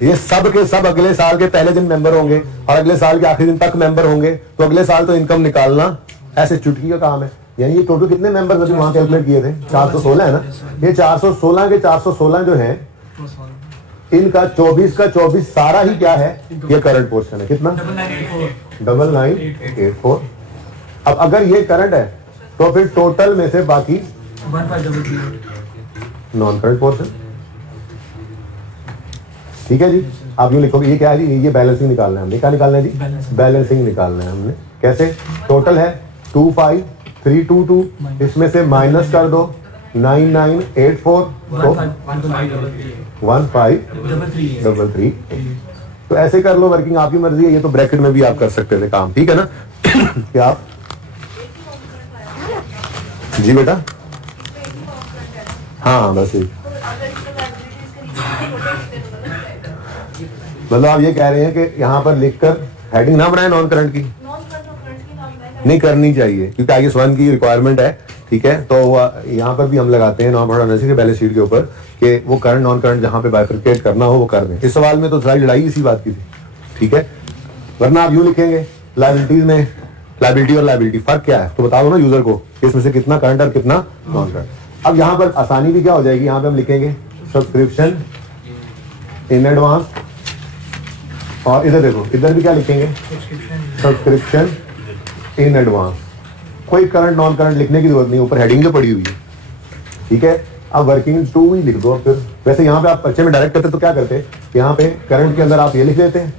ये सब के सब अगले साल के पहले दिन मेंबर होंगे और अगले साल के आखिरी दिन तक मेंबर होंगे। तो अगले साल तो इनकम निकालना ऐसे चुटकी का काम है। यानी ये टोटल कितने मेंबर अभी वहां कैलकुलेट किए थे? 416 है ना। ये 416 के 416 जो है इनका 24 का 24 सारा ही क्या है, ये करंट पोर्शन है। कितना? 9984। अब अगर ये करंट है तो फिर टोटल में से बाकी 15338 नॉन करंट पोर्शन। ठीक है जी, आप यूँ लिखोगे ये क्या है जी, ये बैलेंसिंग निकालना है हमने। क्या निकालना है जी? बैलेंसिंग निकालना है हमने। कैसे? टोटल है 25322, इसमें से माइनस कर दो 9984 तो 1533। तो ऐसे कर लो, वर्किंग आपकी मर्जी है, ये तो ब्रैकेट में भी आप कर सकते थे काम। ठीक है ना? क्या आप जी बेटा? हाँ बस एक मतलब आप ये कह रहे हैं कि यहाँ पर लिखकर हेडिंग ना बनाए नॉन करंट की, नहीं करनी चाहिए क्योंकि आगे वन की रिक्वायरमेंट है। ठीक है, तो यहाँ पर भी हम लगाते हैं नॉन प्रोडक्ट के बैलेंस शीट के ऊपर कि वो करंट नॉन करंट जहाँ पे बाइफरकेट करना हो वो कर दें। इस सवाल में तो सारी लड़ाई इसी बात की थी। ठीक है, वरना आप यूँ लिखेंगे लायबिलिटीज में लायबिलिटी और लायबिलिटी फर्क क्या है तो बता दो ना यूजर को इसमें से कितना करंट और कितना नॉन करंट। अब यहाँ पर आसानी भी क्या हो जाएगी, यहाँ पे हम लिखेंगे सब्सक्रिप्शन इन एडवांस, और इधर देखो इधर भी क्या लिखेंगे, सब्सक्रिप्शन इन एडवांस। कोई करंट नॉन करंट लिखने की जरूरत नहीं, ऊपर हेडिंग जो पड़ी हुई है। ठीक है, अब वर्किंग 2 ही लिख दो। फिर वैसे यहाँ पे आप बच्चे में डायरेक्ट करते तो क्या करते, यहाँ पे करंट के अंदर आप ये लिख देते हैं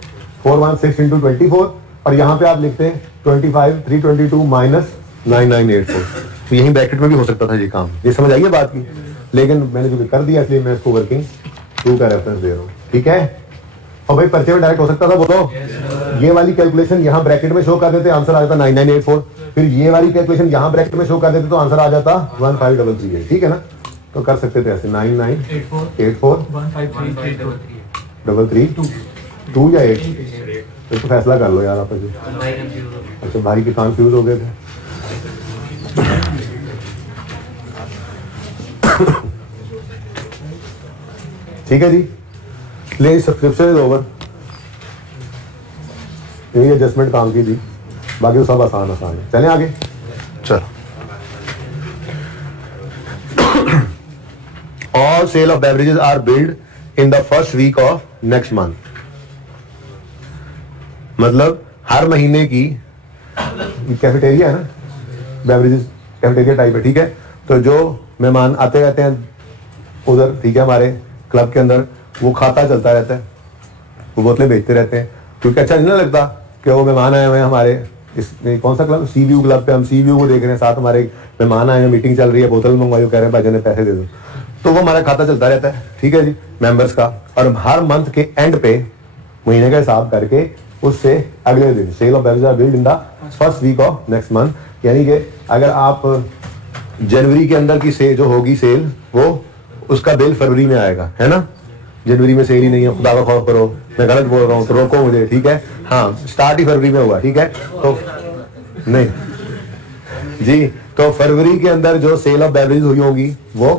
416 × 24, और यहाँ पे आप लिखते हैं 25 322 माइनस 9984। तो यही ब्रैकेट में भी हो सकता था ये काम। ये समझ आइए बात की, लेकिन मैंने जो कर दिया इसलिए मैं इसको वर्किंग 2 का रेफरेंस दे रहा हूँ। ठीक है, और भाई पर्चे में डायरेक्ट हो सकता था बोलो, ये वाली कैलकुलेशन यहाँ ब्रैकेट में शो कर देते आंसर आ जाता 9984, फिर ये वाली कैलकुलेशन यहाँ ब्रैकेट में शो कर देते तो आंसर आ जाता 1533। ठीक है ना, तो कर सकते थे ऐसे 9984 153 या 8। तो फैसला कर लो यार आप। अच्छा भाई के कंफ्यूज हो गए थे। ठीक है जी, ले सब्सक्रिप्शन इज ओवर। यही एडजस्टमेंट काम की थी, बाकी तो सब आसान आसान है। चलें आगे, चलो। All sale of beverages are billed in the first week of next month। मतलब हर महीने की कैफेटेरिया है ना, बेवरेजेस कैफेटेरिया टाइप है। ठीक है, तो जो मेहमान आते रहते हैं उधर, ठीक है, हमारे क्लब के अंदर वो खाता चलता रहता है, वो बोतलें बेचते रहते हैं, क्योंकि अच्छा नहीं लगता कि वो मेहमान आए हुए हैं हमारे इस कौन सा क्लब, सी व्यू क्लब पे, हम सी व्यू को देख रहे हैं, साथ हमारे मेहमान आए हैं, मीटिंग चल रही है, बोतल मंगवाई, कह रहे हैं भाई ने पैसे दे दो, तो वो हमारा खाता चलता रहता है। ठीक है जी, मेंबर्स का। और हर मंथ के एंड पे महीने का हिसाब करके उससे अगले दिन sale of beverages are billed in the first week of next month. यानी कि अगर आप जनवरी के अंदर की से जो होगी सेल, वो उसका बिल फरवरी में आएगा, है ना। जनवरी में सेल ही नहीं है, खुदा का खौफ करो, मैं गलत बोल रहा हूँ तो रोको मुझे। ठीक है, हाँ स्टार्ट ही फरवरी में हुआ। ठीक है, तो नहीं जी, तो फरवरी के अंदर जो सेल ऑफ बेवरेजेस हुई होगी वो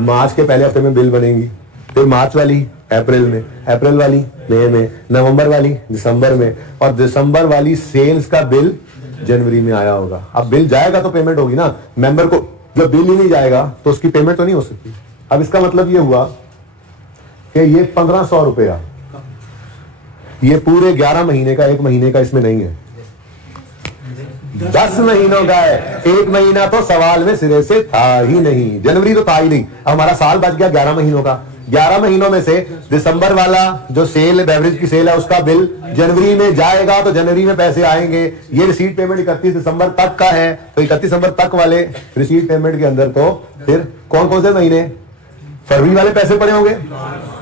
मार्च के पहले हफ्ते में बिल बनेगी, फिर मार्च वाली अप्रैल में, अप्रैल वाली मई में, नवंबर वाली दिसंबर में, और दिसंबर वाली सेल्स का बिल जनवरी में आया होगा। अब बिल जाएगा तो पेमेंट होगी ना, मेंबर को जब बिल ही नहीं जाएगा तो उसकी पेमेंट तो नहीं हो सकती। अब इसका मतलब ये हुआ कि ये 1500 रुपया ये पूरे 11 महीने का, एक महीने का इसमें नहीं है, 10 महीनों का है। एक महीना तो सवाल में सिरे से था ही नहीं, जनवरी तो था ही नहीं। अब हमारा साल बच गया 11 महीनों का। 11 महीनों में से दिसंबर वाला जो सेल बेवरेज की सेल है उसका बिल जनवरी में जाएगा तो जनवरी में पैसे आएंगे। ये रिसीट पेमेंट 31 दिसंबर तक का है, तो 31 दिसंबर तक वाले रिसीट पेमेंट के अंदर तो फिर कौन कौन से महीने, फरवरी वाले पैसे पड़े होंगे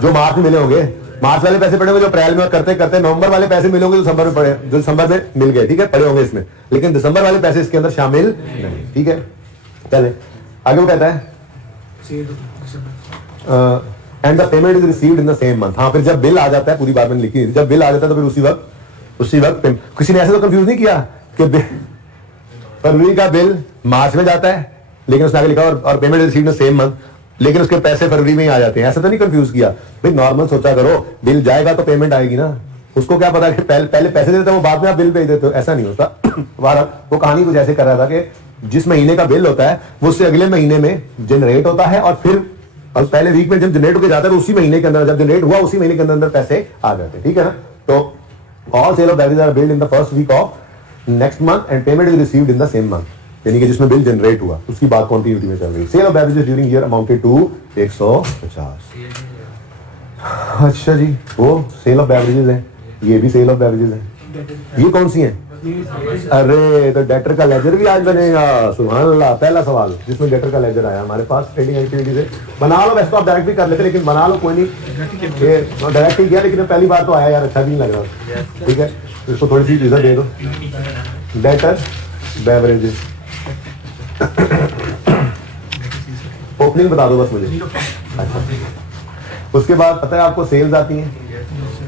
जो मार्च में मिले होंगे, मार्च वाले पैसे पड़े होंगे जो अप्रैल में करते करते, नवंबर वाले पैसे मिले होंगे जो दिसंबर में पड़े, जो दिसंबर में मिल गए, ठीक है, पड़े होंगे इसमें, लेकिन दिसंबर वाले पैसे इसके अंदर शामिल नहीं। ठीक है, चले आगे। वो कहता है and the payment is received in the same month. हाँ, फिर जब बिल आ जाता है, पूरी बात मैंने लिखी है, जब बिल आ जाता है तो फिर उसी वक्त किसी ने ऐसे तो कंफ्यूज नहीं किया कि फरवरी का बिल मार्च में जाता है, लेकिन उसने आगे लिखा और payment is received in the same month, लेकिन उसके पैसे फरवरी में ही आ जाते हैं। ऐसा तो नहीं कंफ्यूज किया भाई, नॉर्मल सोचा करो, बिल जाएगा तो पेमेंट आएगी ना। उसको क्या पता कि पहले पैसे देते हो, बाद में आप बिल भेज देते हो, ऐसा नहीं होता। वो कहानी कुछ ऐसे कर रहा था कि जिस महीने का बिल होता है वो उससे अगले महीने में जनरेट होता है और फिर और पहले वीक में जब जनरेट होकर जाता है तो उसी महीने के अंदर, जब जनरेट हुआ उसी महीने के अंदर अंदर पैसे आ जाते हैं, ठीक है ना। तो all sale of beverages are billed in the first week of next month and payment is received in the same month, यानी कि जिसमें बिल जनरेट हुआ उसकी बात कंटिन्यूटी में चल रही है। Sale of beverages during year amounted to 150। अच्छा जी, वो सेल ऑफ बेवरेजेस है, ये भी सेल ऑफ बेवरेजेस है। ये कौन सी है? अरे तो डेटर का लेजर भी आज बनेगा, सुभान अल्लाह। पहला सवाल जिसमें डेटर का लेजर आया हमारे पास ट्रेडिंग एक्टिविटी से, बना लो। वैसे तो आप डायरेक्ट भी कर लेते, लेकिन बना लो, कोई नहीं, ये डायरेक्ट ही किया, लेकिन पहली बार तो आया यार, अच्छा भी नहीं लग रहा, ठीक है। इसको थोड़ी सी चीजें दे दो, डेटर बेवरेजेस ओपनिंग बता दो बस मुझे। अच्छा, उसके बाद पता है आपको सेल्स आती हैं,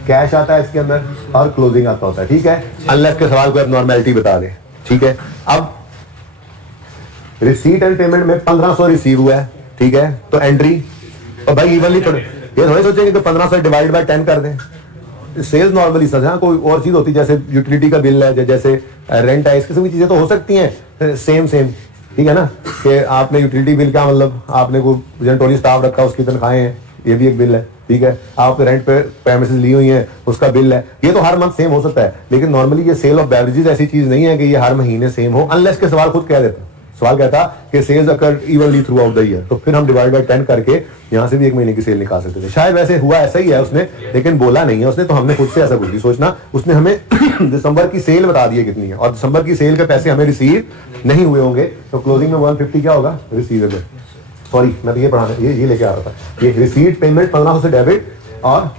कैश आता है इसके अंदर, और क्लोजिंग आता होता है, ठीक है। अनलेस के सवाल को नॉर्मेलिटी बता दे, ठीक है। अब रिसीट एंड पेमेंट में 1500 रिसीव हुआ है, ठीक है, तो एंट्री, और भाई इवनली थोड़े ये थोड़े सोचेंगे कि 1500 डिवाइड बाय 10 कर दें। सेल्स नॉर्मली सच, हाँ कोई और चीज होती है जैसे यूटिलिटी का बिल है, जैसे रेंट है, इस किस्म की चीजें तो हो सकती हैं सेम, ठीक है ना, कि आपने यूटिलिटी बिल का मतलब आपने कोई जेंटोली स्टाफ रखा, उसकी तनख्वाहें हैं, ये भी एक बिल है, ठीक है। आपने रेंट पे प्रेमिसेस ली हुई हैं, उसका बिल है, ये तो हर मंथ सेम हो सकता है। लेकिन नॉर्मली ये सेल ऑफ बेवरेजेस ऐसी चीज नहीं है कि ये हर महीने सेम हो, अनलेस के सवाल खुद कह देते हैं। सवाल कहता कि sales occur evenly throughout the year, तो फिर हम डिवाइड बाय 10 करके यहाँ से भी एक महीने की सेल निकाल सकते थे। शायद वैसे हुआ ऐसा ही है उसने, लेकिन बोला नहीं है उसने, तो हमने खुद से ऐसा कुछ नहीं सोचना। उसने हमें दिसंबर की सेल बता दी है कितनी है, और दिसंबर की सेल के पैसे हमें रिसीव नहीं हुए होंगे, तो क्लोजिंग में 150 क्या होगा? रिसीवेबल। सॉरी, मैं तो ये पढ़ाने ये लेके आ रहा था, ये रिसीट पेमेंट 1500 से डेबिट, और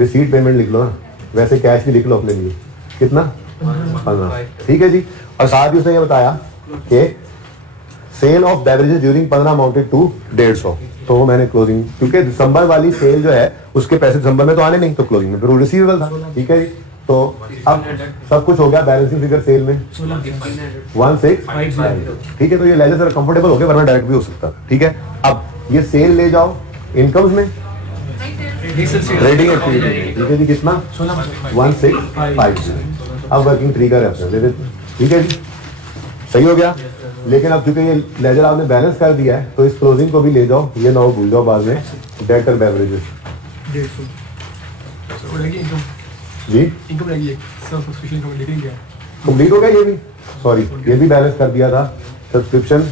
रिसीट पेमेंट लिख लो ना, वैसे कैश भी लिख लो अपने लिए, कितना? 15, ठीक है जी। और साथ ही उसने ये बताया कि sale of beverages during 15 amounted to 150, तो वो मैंने क्लोजिंग, क्योंकि दिसंबर वाली सेल जो है उसके पैसे दिसंबर में तो आने नहीं, तो क्लोजिंग में फिर वो रिसीवेबल था, ठीक है जी। तो अब सब कुछ हो गया, बैलेंसिंग फिगर सेल में 16, ठीक है। तो ये लेजर जरा कंफर्टेबल हो गया, वरना डायरेक्ट भी हो सकता था, ठीक है। अब ये सेल ले जाओ इनकम्स में, ट्रेडिंग एक्टिविटी, ठीक है जी, कितना? 1650। अब वर्किंग ट्री का रेफरेंस दे देते, ठीक है जी, सही हो गया। लेकिन अब चूंकि ये लेजर आपने बैलेंस कर दिया है, तो इस क्लोजिंग को भी ले जाओ, ये ना हो भूल जाओ बाद में। डेटर बेवरेजेस जी कंप्लीट हो गया, ये भी सॉरी, ये भी बैलेंस कर दिया था। सब्सक्रिप्शन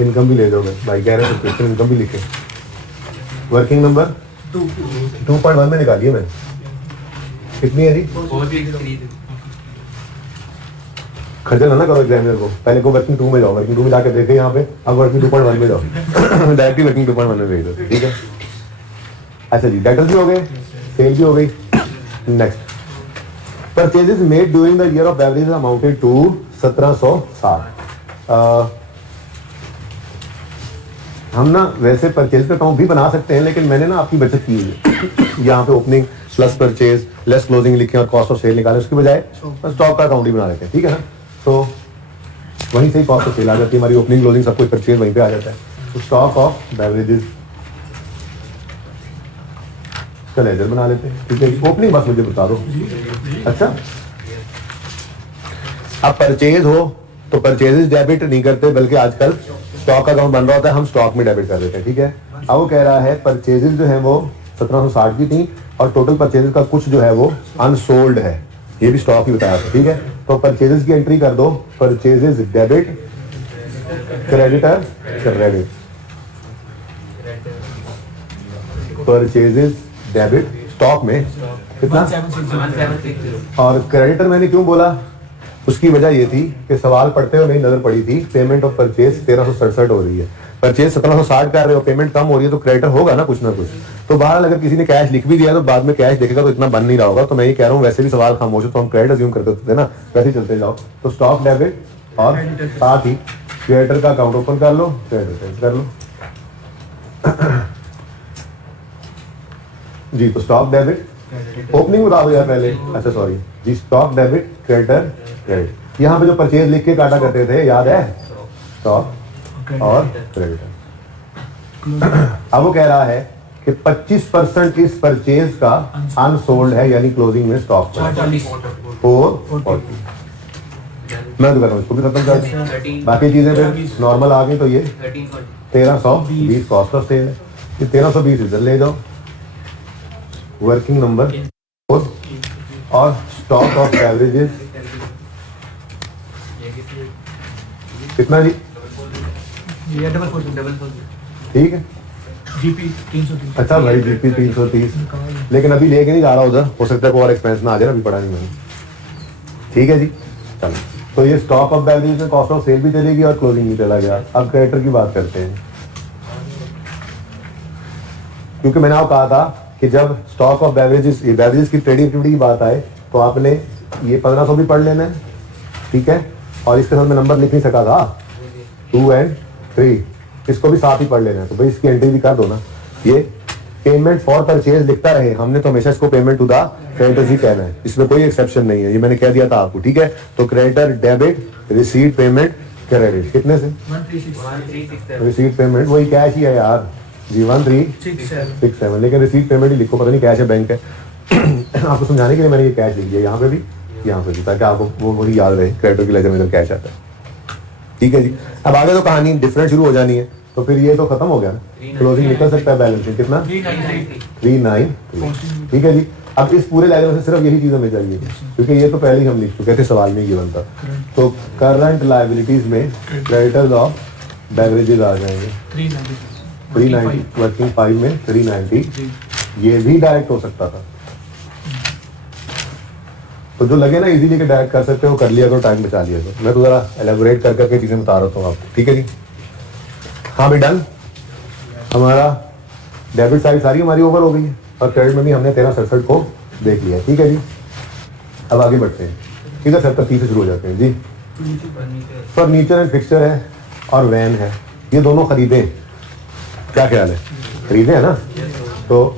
इनकम भी ले जाओगे, भाई कह रहे सब्सक्रिप्शन इनकम भी लिखे। वर्किंग नंबर 2.1 में निकालिए मैंने, कितनी है जी? खर्चा ना करो एग्जामिनर को, पहले को वर्किंग 2 में जाओ, वर्किंग 2 में जाके देखे यहाँ पे, अब वर्किंग 2.1 में जाओ, डायरेक्टली वर्किंग 2.1 में भेज दो, ठीक है। अच्छा जी, डेटर्स भी हो गए, सेल भी हो गई। Next, purchases made during the year of beverages amounted to 1760। हम ना वैसे परचेज का अकाउंट भी बना सकते हैं, लेकिन मैंने ना आपकी बचत की है यहाँ पे opening plus purchase less closing लिखे और कॉस्ट ऑफ सेल निकाले, उसके बजाय स्टॉक का अकाउंट ही बना लेते हैं, ठीक है ना। तो वहीं से ही कॉस्ट ऑफ सेल आ जाती है हमारी, ओपनिंग क्लोजिंग सब कुछ परचेज वहीं पे आ जाता है। तो स्टॉक ऑफ बेवरेजेस का लेजर बना लेते हैं, ठीक है। ओपनिंग बस मुझे बता दो। अच्छा, अब परचेज हो तो परचेजेस डेबिट नहीं करते, बल्कि आजकल स्टॉक अकाउंट बन रहा होता है, हम स्टॉक में डेबिट कर देते हैं, ठीक है। अब वो कह रहा है परचेजेस जो है वो 1760 की थी, और टोटल परचेजेस का कुछ जो है वो अनसोल्ड है, ये भी स्टॉक ही बताया था, ठीक है। तो परचेजेस की एंट्री कर दो, purchases debit, creditor credit, purchases debit stock में कितना? 1760। और क्रेडिटर मैंने क्यों बोला, उसकी वजह ये थी कि सवाल पढ़ते हुए मेरी नजर पड़ी थी, पेमेंट ऑफ परचेज 1367 हो रही है, परचेज 1760 कर रहे हो, पेमेंट कम हो रही है, तो क्रेडिटर होगा ना कुछ ना कुछ। तो बहरहाल अगर किसी ने कैश लिख भी दिया तो बाद में कैश देखेगा तो इतना बन नहीं रहा होगा, तो मैं ये कह रहा हूँ वैसे भी सवाल खामोश हो तो हम क्रेडिट अज्यूम कर देते थे ना, वैसे ही चलते जाओ। तो स्टॉक डेबिट और साथ ही क्रेडिटर का अकाउंट ओपन कर लो, क्रेडिट कर लो जी। तो स्टॉक डेबिट ओपनिंग बता दो यार पहले, अच्छा सॉरी जी, स्टॉक डेबिट क्रेडिटर क्रेडिट। यहाँ पे जो परचेज लिख के काटा करते थे याद है, स्टॉक और क्रेडिटर। अब वो कह रहा है कि 25% इस परचेज का अनसोल्ड है, यानी क्लोजिंग में स्टॉक 440। मैं तो कर रहा हूँ इसको भी खत्म कर, बाकी चीजें फिर नॉर्मल आ गई। तो ये 1320 कॉस्ट ऑफ सेल है, ये 1320 इधर ले जाओ, वर्किंग नंबर और स्टॉक ऑफ एवरेजेस कितना जी? ठीक है, जीपी 330। अच्छा भाई जीपी 330, लेकिन अभी लेके नहीं जा रहा उधर, हो सकता है कोई और एक्सपेंस ना आ जाए, अभी पड़ा नहीं मैंने। ठीक है जी, चलो। तो ये स्टॉक ऑफ एवरेजेस में कॉस्ट ऑफ सेल भी चलेगी और क्लोजिंग भी चला गया। अब क्रेडिटर की बात करते हैं, क्योंकि मैंने आपको कहा था कि जब स्टॉक ऑफ बेवरेजेस की ट्रेडिंग एक्टिविटी की बात आए तो आपने ये 1500 भी पढ़ लेना है, ठीक है। और इसके साथ मैं नंबर लिख नहीं सका था 2 और 3, इसको भी साथ ही पढ़ लेना है। तो भाई इसकी एंट्री भी कर दो ना। ये पेमेंट फॉर परचेज लिखता रहे, हमने तो हमेशा इसको पेमेंट टू द क्रेडिटर्स ही कहना है, इसमें कोई एक्सेप्शन नहीं है, ये मैंने कह दिया था आपको, ठीक है। तो creditor debit, receipt payment, credit कितने से? 1367। रिसीट पेमेंट वही कैश ही है यार जी, 1367, लेकिन रिसीट पेमेंट ही लिखो, पता नहीं कैश है बैंक है। आपको समझाने के लिए मैंने ये कैश लिख दिया यहाँ पे भी, यहाँ पे भी, ताकि आपको वो वही याद रहे क्रेडिटर की लेजर में जब कैश आता है। ठीक है जी, अब आगे तो कहानी डिफरेंट शुरू हो जानी है, तो फिर ये तो खत्म हो गया ना, क्लोजिंग निकल सकता है बैलेंस शीट कितना? 393। ठीक है जी, अब इस पूरे लेजर में से सिर्फ यही चीज हमें चाहिए, क्योंकि ये तो पहले ही हम लिख चुके थे, सवाल में गिवन था। तो करंट लायबिलिटीज में क्रेडिटर्स ऑफ बेवरेजेस आ जाएंगे 390, वर्किंग 5 में 390, ये भी डायरेक्ट हो सकता था। तो जो लगे ना इजीली के डायरेक्ट कर सकते हो, कर लिया करो, टाइम बचा लिया करो। मैं तो जरा एलेबोरेट कर करके चीजें बता रहा हूँ आपको, ठीक है जी। हाँ भाई डन, हमारा डेबिट साइड सारी हमारी ओवर हो गई है और क्रेडिट में भी हमने 1367 को देख लिया, ठीक है जी। अब आगे बढ़ते हैं, इधर 70 से शुरू हो जाते हैं जी। फर्नीचर एंड फिक्सचर है और वैन है, ये दोनों खरीदे, क्या ख्याल है? खरीदे है ना। तो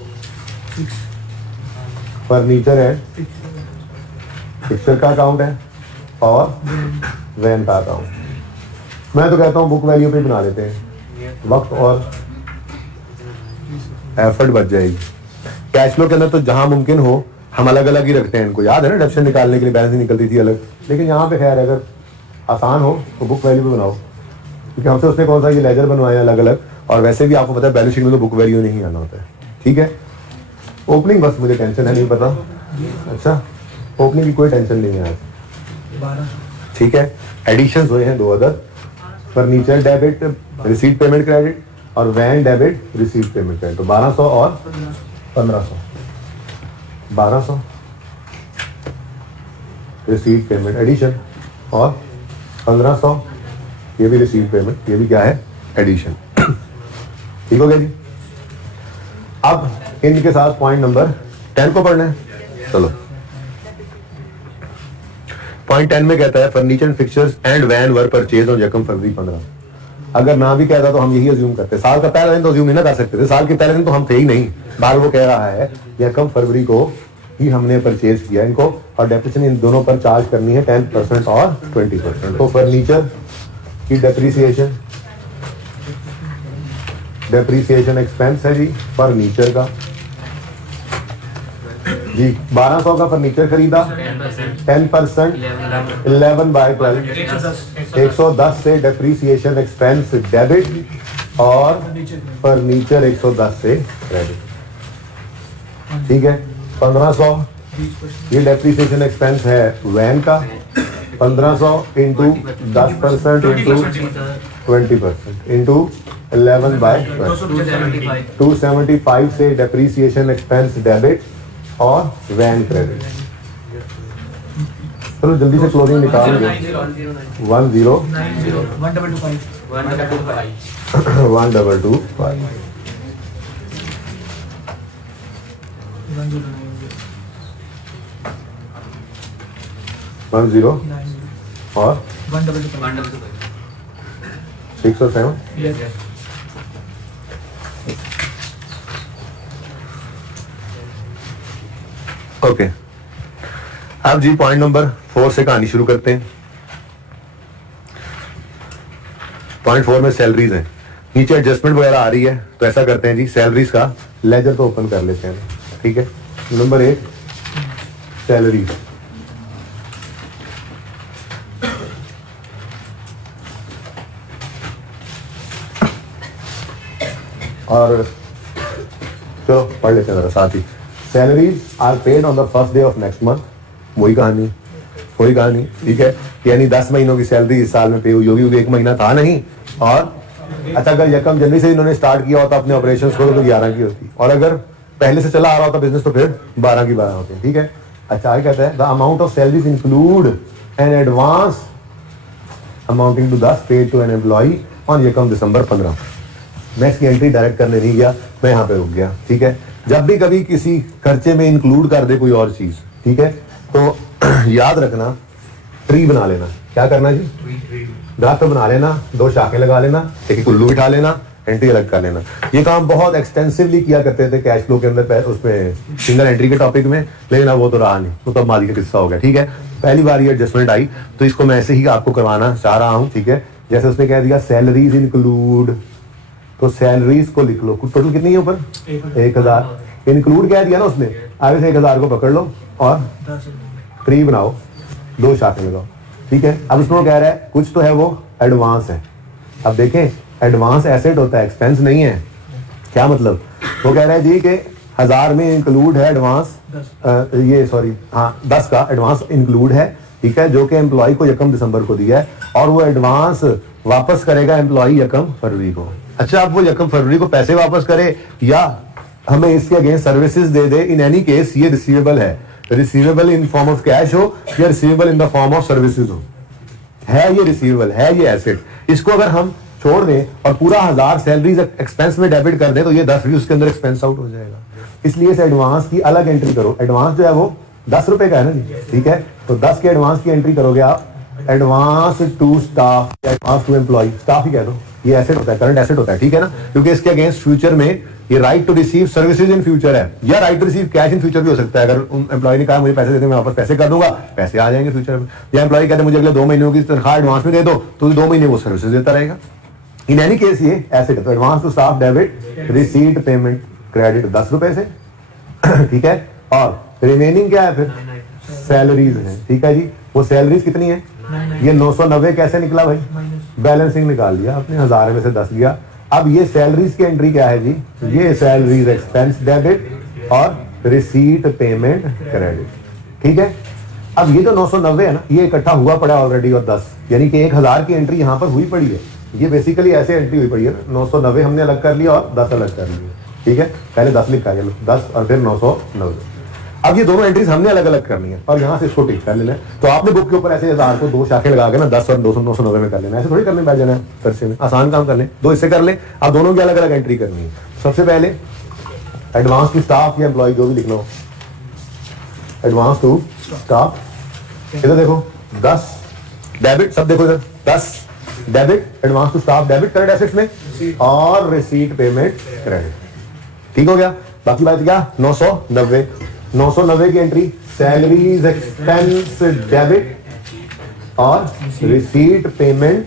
फर्नीचर है, फिक्सचर का अकाउंट है और वैन का अकाउंट। मैं तो कहता हूँ बुक वैल्यू पे बना लेते हैं, वक्त और एफर्ट बच जाएगी। कैश फ्लो के अंदर तो जहां मुमकिन हो हम अलग अलग ही रखते हैं इनको, याद है ना डेप्शन निकालने के लिए बैलेंस निकलती थी अलग, लेकिन यहाँ पे खैर अगर आसान हो तो बुक वैल्यू पे बनाओ, क्योंकि हमसे उसने कौन सा ये लेजर बनवाया अलग अलग, और वैसे भी आपको पता है बैलेंस शीट में तो बुक वैल्यू नहीं आना होता है, ठीक है। ओपनिंग बस मुझे टेंशन है, नहीं पता, अच्छा ओपनिंग की कोई टेंशन नहीं है आज, ठीक है। एडिशंस हुए हैं 2 other, furniture debit receipt payment credit और van debit receipt payment credit. तो 1200 और 1500, 1200 रिसीट पेमेंट एडिशन और 1500 ये भी रिसीट पेमेंट, ये भी क्या है? एडिशन। ठीक हो गया जी। अब इनके साथ पॉइंट नंबर 10 को पढ़ना है, चलो। पॉइंट 10 में कहता है furniture and fixtures and van were purchase on यकम फरवरी 15। अगर ना भी कहता तो हम यही अज्यूम करते, साल का पहला दिन तो अज्यूम नहीं ना कर सकते थे, साल के पहले दिन तो हम थे ही नहीं, बार वो कह रहा है यकम फरवरी को ही हमने परचेज किया इनको, और डेप्रिसिएशन इन दोनों पर चार्ज करनी है 10% और 20%। तो फर्नीचर की डेप्रीसिएशन एक्सपेंस है जी फर्नीचर का जी, 1200 का फर्नीचर खरीदा, 10% 11/12 110 से डेप्रीसिएशन एक्सपेंस डेबिट और फर्नीचर 110 से क्रेडिट, ठीक है। 1500 ये डेप्रीसिएशन एक्सपेंस है वैन का, 1500 इंटू 10% इंटू 20% इंटू 11/12 275 से डेप्रीसिएशन एक्सपेंस डेबिट और वैन क्रेडिट। चलो जल्दी से क्लोजिंग निकाल दो। 10 और 6 और 7। ओके, अब जी पॉइंट नंबर 4 से कहानी शुरू करते हैं। पॉइंट 4 में सैलरीज है, नीचे एडजस्टमेंट वगैरह आ रही है, तो ऐसा करते हैं जी सैलरीज का लेजर तो ओपन कर लेते हैं, ठीक है। नंबर 1 सैलरीज, और चलो पढ़ लेते हैं जरा साथ ही। Salaries are paid on the first day of next month, वही कहानी, ठीक है। यानी 10 महीनों की सैलरी इस साल में पे हुई होगी क्योंकि 1 महीना था नहीं। और अच्छा, अगर यकम जनवरी से इन्होंने स्टार्ट किया होता अपने ऑपरेशंस को तो 11 की होती, और अगर पहले से चला आ रहा होता बिजनेस तो फिर 12 की 12 होती, ठीक है। अच्छा आगे कहता है the amount of salaries include an advance amounting to 10 paid to an employee on यकम दिसंबर 15। मैं इसकी एंट्री डायरेक्ट करने नहीं गया, मैं यहाँ पे रुक गया, ठीक है। जब भी कभी किसी खर्चे में इंक्लूड कर दे कोई और चीज, ठीक है, तो याद रखना ट्री बना लेना। क्या करना जी? दरख्त बना लेना, 2 शाखें लगा लेना, एक उल्लू बिठा लेना, एंट्री अलग कर लेना। ये काम बहुत एक्सटेंसिवली किया करते थे कैश फ्लो के अंदर, उसमें सिंगल एंट्री के टॉपिक में, लेकिन अब वो तो रहा नहीं, वो तो मादी का किस्सा हो गया, ठीक है। पहली बार ये एडजस्टमेंट आई तो इसको मैं ऐसे ही आपको करवाना चाह रहा हूँ, ठीक है। जैसे उसने कह दिया सैलरीज इंक्लूड, तो सैलरीज को लिख लो, टोटल कितनी है ऊपर? 1000। इंक्लूड कह दिया ना उसने, आगे से 1000 को पकड़ लो और ट्री बनाओ, 2 शाखें लगाओ, ठीक है। अब उसमें वो कह रहा है कुछ तो है वो एडवांस है। अब देखें एडवांस एसेट होता है, एक्सपेंस नहीं है। क्या मतलब? वो कह रहा है जी कि 1000 में इंक्लूड है एडवांस, ये सॉरी हाँ 10 का एडवांस इंक्लूड है, ठीक है, जो कि एम्प्लॉय को यकम दिसंबर को दिया है, और वो एडवांस वापस करेगा एम्प्लॉय यकम फरवरी को। अच्छा, अब वो यकम फरवरी को पैसे वापस करे या हमें इसके अगेंस्ट सर्विसेज दे दे, इन एनी केस ये रिसीवेबल है। Receivable in form of cash हो या receivable in the form of services हो, है ये रिसीवेबल, है ये एसेट। इसको अगर हम छोड़ दें और पूरा 1000 सैलरीज एक्सपेंस में डेबिट कर दें तो ये 10 भी उसके अंदर एक्सपेंस आउट हो जाएगा। इसलिए इस एडवांस की अलग एंट्री करो। एडवांस जो है वो 10 रुपए का है ना जी, ठीक है। तो 10 के एडवांस की एंट्री करोगे आप, advance to staff, advance to employee, staff ही कह दो, ये एसेट होता है, करंट एसेट होता है, ठीक है ना, क्योंकि इसके अगेंस्ट फ्यूचर में ये right to receive services in future है, या right to receive cash in future भी हो सकता है। अगर एम्प्लॉय ने कहा मुझे पैसे देते मैं वापस पैसे कर दूंगा, पैसे आ जाएंगे फ्यूचर में। या एम्प्लॉय कहते मुझे अगले 2 महीनों की तनख्वाह एडवांस में दे दो, तो 2 महीने वो सर्विसेज देता रहेगा। इन एनी केस ये एसेट है। तो advance to staff debit, receipt payment credit 10 रुपए से, ठीक है। और रिमेनिंग क्या है फिर? सैलरीज है, ठीक है जी। वो सैलरीज कितनी है? ये 990 कैसे निकला भाई? बैलेंसिंग निकाल लिया आपने, 1000 में से 10 गया। अब ये सैलरीज की एंट्री क्या है जी? ये सैलरीज एक्सपेंस डेबिट और रिसीट पेमेंट क्रेडिट, ठीक है। अब ये जो 990 है ना, ये इकट्ठा हुआ पड़ा ऑलरेडी और 10, यानी कि 1000 की एंट्री यहाँ पर हुई पड़ी है। ये बेसिकली ऐसे एंट्री हुई पड़ी है, 990 हमने अलग कर लिया और 10 अलग कर लिए, ठीक है। पहले 10 लिखा है, 10 और फिर 990। अब ये दोनों एंट्रीज हमने अलग अलग करनी है और यहाँ से इसको टिक कर लेना है। तो आपने बुक के ऊपर ऐसे 1000 को 2 शाखें लगा के ना 10 और 200 990 में कर लेना, ऐसे थोड़ी करने बैठ जाना है खर्चे में। आसान काम कर लें, 2 इससे कर लें। अब दोनों की अलग अलग एंट्री करनी है। सबसे पहले एडवांस टू स्टाफ या एम्प्लॉय जो भी लिखना हो, एडवांस टू स्टाफ, इधर देखो 10 डेबिट, सब देखो इधर 10 debit, advance to staff debit current assets में, और रिसीट पेमेंट क्रेडिट, ठीक हो गया। बाकी बात क्या? 990 की एंट्री सैलरीज एक्सपेंस डेबिट और रिसीट पेमेंट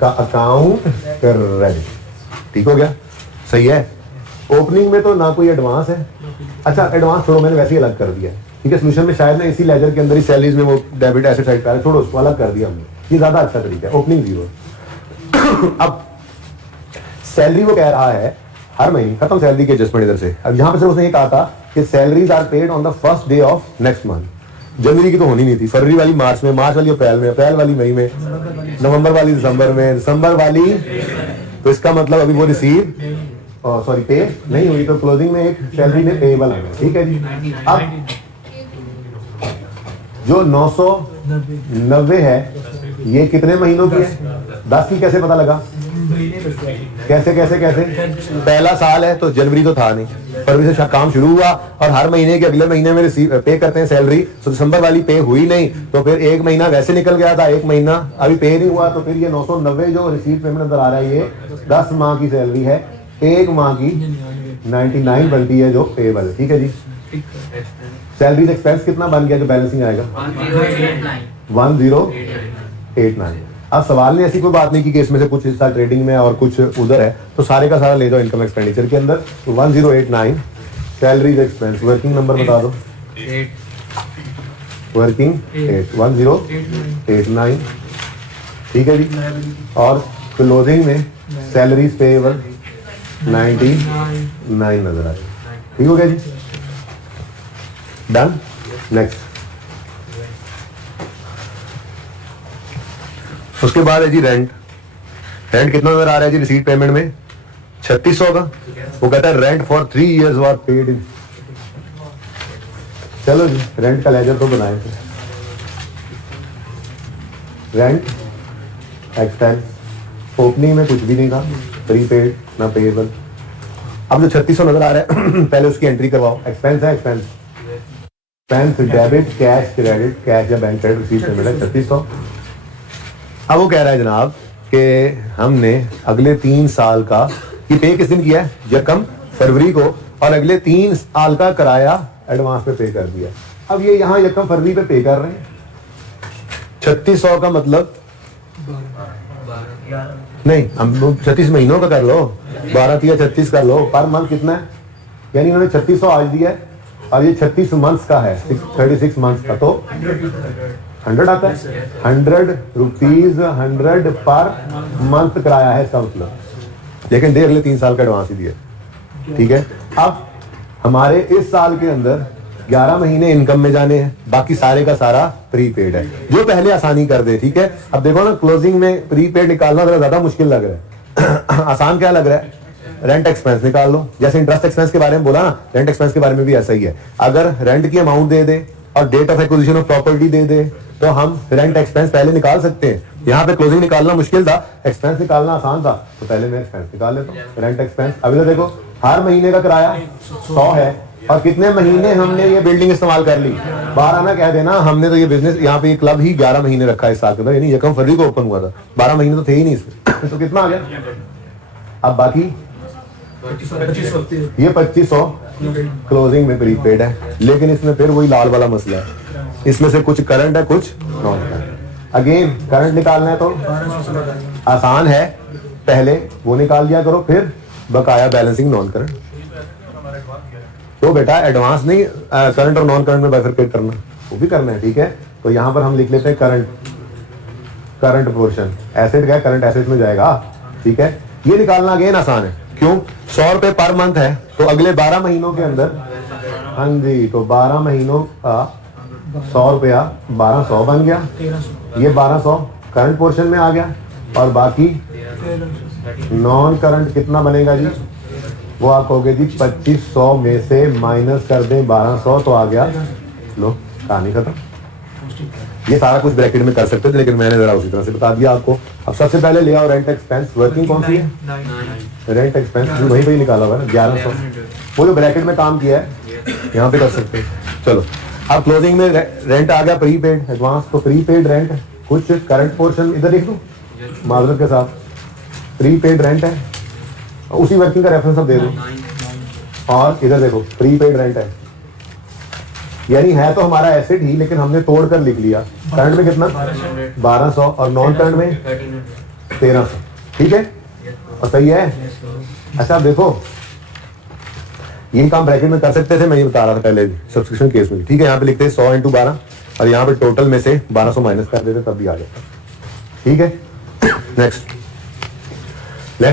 का अकाउंट क्रेडिट, ठीक हो गया, सही है। ओपनिंग में तो ना कोई एडवांस है। अच्छा एडवांस छोड़ो, मैंने वैसे ही अलग कर दिया, ठीक है। सोल्यूशन में शायद ना इसी लेजर के अंदर ही सैलरीज में वो डेबिट एसेट साइड पे छोड़ो, उसको अलग कर दिया हमने, ये ज्यादा अच्छा तरीका है। ओपनिंग 0। अब सैलरी वो कह रहा है हर महीने खत्म सैलरी के एडजस्टमेंट इधर से। अब यहाँ पे से उसने ये कहा था कि salaries are paid on the first day of next month. जनवरी की तो होनी नहीं थी, फरवरी वाली मार्च में, मार्च वाली अप्रैल में, अप्रैल वाली मई में, नवंबर वाली दिसंबर में, दिसंबर वाली, तो इसका मतलब अभी वो रिसीव सॉरी पे नहीं हुई, तो क्लोजिंग में एक सैलरी में पेएबल है, ठीक है जी। अब जो 990 है ये कितने महीनों की है? 10 की कैसे पता लगा? कैसे कैसे कैसे? पहला साल है तो जनवरी तो था नहीं, फरवरी से काम शुरू हुआ और हर महीने के अगले महीने में रिसीव पे करते हैं सैलरी। तो दिसंबर वाली पे हुई नहीं, तो फिर 1 महीना वैसे निकल गया था, 1 महीना अभी पे नहीं हुआ, तो फिर ये 990 जो रिसीव पेमेंट नजर आ रहा है ये 10 माह की सैलरी है, 1 माह की 99 बनती है जो पेएबल है, ठीक है जी। सैलरी एक्सपेंस कितना बन गया जो बैलेंसिंग आएगा? 1089। अब सवाल ने ऐसी कोई बात नहीं की कि इसमें से कुछ हिस्सा ट्रेडिंग में और कुछ उधर है, तो सारे का सारा ले जाओ इनकम एक्सपेंडिचर के अंदर। तो 1089 सैलरीज एक्सपेंस, वर्किंग नंबर बता दो, वर्किंग 1089, ठीक है जी। और क्लोजिंग में सैलरीज पेएबल 99 नजर आए, ठीक हो गया जी, डन। नेक्स्ट, उसके बाद है जी रेंट। रेंट कितना नजर आ रहा है जी रिसीट पेमेंट में? 3600 का। वो कहता है rent for 3 years were paid in. चलो जी रेंट का लेजर तो बनाए थे। रेंट एक्सपेंस ओपनिंग में कुछ भी नहीं था, प्रीपेड ना पेएबल। अब जो 3600 नजर आ रहा है पहले उसकी एंट्री करवाओ। एक्सपेंस है, expense debit cash credit, cash या बैंक क्रेडिट रिसीट पेमेंट है 3600। अब वो कह रहा है जनाब कि हमने अगले 3 साल का ये पे किस दिन किया है? यकम फरवरी को, और अगले 3 साल का किराया एडवांस पे पे कर दिया। अब ये यहाँ यकम फरवरी पे पे कर रहे हैं। 3600 का मतलब नहीं, हम 36 महीनों का कर लो, 12 या 36 कर लो, पर मंथ कितना है? यानी उन्होंने 3600 आज दिया है और ये 36 मंथ्स का है, 36 मंथ्स का, तो 100 आता है। 100 रुपीज 100 पर मंथ किराया है इसका मतलब, लेकिन देख ले 3 साल का एडवांस ही दिया। ठीक है, अब हमारे इस साल के अंदर 11 महीने इनकम में जाने हैं, बाकी सारे का सारा प्रीपेड है, जो पहले आसानी कर दे। ठीक है, अब देखो ना क्लोजिंग में प्रीपेड निकालना थोड़ा ज्यादा मुश्किल लग रहा है आसान क्या लग रहा है? रेंट एक्सपेंस निकाल लो। जैसे इंटरेस्ट एक्सपेंस के बारे में बोला ना, रेंट एक्सपेंस के बारे में भी ऐसा ही है। अगर रेंट की अमाउंट दे दे और date of acquisition of property दे दे तो हम रेंट एक्सपेंस पहले निकाल सकते हैं। यहाँ पे क्लोजिंग निकालना मुश्किल था, एक्सपेंस निकालना आसान था, तो पहले मैं एक्सपेंस निकाल लेता हूँ। रेंट एक्सपेंस अभी तो देखो हर महीने का किराया 100 है, और कितने महीने हमने ये बिल्डिंग इस्तेमाल कर ली? 12 ना कह देना, हमने तो ये बिजनेस यहाँ पे ये क्लब ही 11 महीने रखा है इस साल के अंदर, यानी यकम फरवरी को ओपन हुआ था, 12 महीने तो थे ही नहीं इसमें तो कितना आ गया? अब बाकी ये 2500 क्लोजिंग में प्रीपेड है, लेकिन इसमें फिर वही लाल वाला मसला है, इसमें से कुछ करंट है कुछ नॉन करंट। अगेन करंट निकालना है तो आसान है, पहले वो निकाल दिया करो, फिर बकाया बैलेंसिंग नॉन करंट। तो बेटा एडवांस नहीं करंट और नॉन करंट में बाइफरकेट करना, वो भी करना है। ठीक है, तो यहां पर हम लिख लेते हैं करंट पोर्शन, एसेट का करंट एसेट में जाएगा। ठीक है, ये निकालना अगेन आसान है, क्यों? 100 रुपए पर मंथ है, तो अगले 12 महीनों के अंदर, हाँ जी, तो 12 महीनों का 100 रुपया 1200 बन गया, ये 1200 करंट पोर्शन में आ गया, और बाकी नॉन करंट कितना बनेगा जी? वो आप कहोगे जी 2500 में से माइनस कर दें 1200, तो आ गया, लो कहानी खत्म। ये सारा कुछ ब्रैकेट में कर सकते थे, लेकिन मैंने जरा उसी तरह से बता दिया आपको। अब सबसे पहले ले आओ रेंट एक्सपेंस। वर्किंग कौन सी है? रेंट एक्सपेंस वही वही निकाला हुआ है 1100, वो जो ब्रैकेट में काम किया है यहाँ पे कर सकते हैं। चलो अब क्लोजिंग में रेंट आ गया प्रीपेड एडवांस, तो प्रीपेड रेंट कुछ करंट पोर्शन इधर लिख दूं माजरत के साथ, प्रीपेड रेंट है, उसी वर्किंग का रेफरेंस अब दे दो, और इधर देखो प्रीपेड रेंट है, यानी है तो हमारा एसेट ही, लेकिन हमने तोड़ कर लिख लिया। करंट में कितना? 1200, और नॉन करंट में 1300। ठीक है, और सही है। अच्छा देखो यही काम ब्रैकेट में कर सकते थे, मैं ये बता रहा था पहले सब्सक्रिप्शन केस में। ठीक है, यहाँ पे लिखते हैं 100 × 12, और यहाँ पे टोटल में से 1200 माइनस कर देते, तब भी आ जाता। ठीक है, नेक्स्ट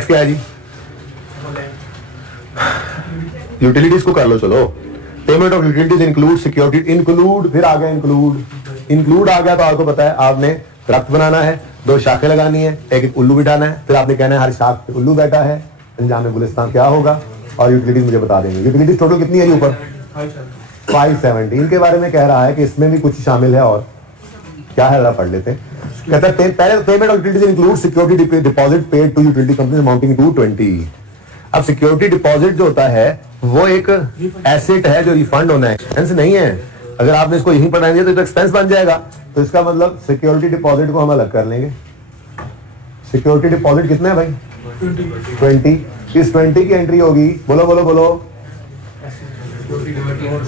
क्या है जी? यूटिलिटीज को कर लो। चलो payment of utilities include security, include फिर आ गया इंक्लूड आ गया, तो आपको पता है आपने दरख्त बनाना है, 2 शाखें लगानी है, एक उल्लू बिठाना है, फिर आपने कहना है हर शाख पे उल्लू बैठा है, अंजाम गुलिस्तान क्या होगा, और यूटिलिटीज मुझे बता देंगे। यूटिलिटीज टोटल कितनी है ऊपर? 570। इनके बारे में कह रहा है कि इसमें भी कुछ शामिल है, और क्या है जरा पढ़ लेते हैं। कहता है पहले payment of utilities include security deposit paid to utility company amounting to 20। अब सिक्योरिटी डिपॉजिट जो होता है वो एक एसेट है जो रिफंड होना है, एक्सपेंस नहीं है। अगर आपने इसको यहीं पढ़ा दिया तो एक्सपेंस बन जाएगा, तो इसका मतलब सिक्योरिटी डिपॉजिट को हम अलग कर लेंगे। सिक्योरिटी डिपॉजिट कितना है भाई? 20। इस 20 की एंट्री होगी, बोलो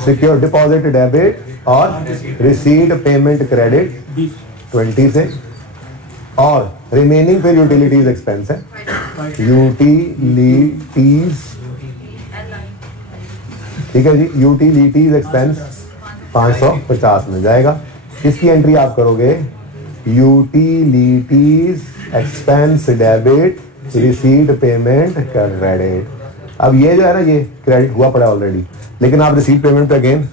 सिक्योर डिपॉजिट डेबिट और रिसीट पेमेंट क्रेडिट 20 से, और रिमेनिंग फिर यूटिलिटीज एक्सपेंस है। यूटिलिटीज, ठीक है जी, यूटिलिटीज एक्सपेंस 550 में जाएगा। इसकी एंट्री आप करोगे utilities expense debit receipt payment credit, अब ये जो है ना ये क्रेडिट हुआ पड़ा ऑलरेडी, लेकिन आप रिसीट पेमेंट पे अगेन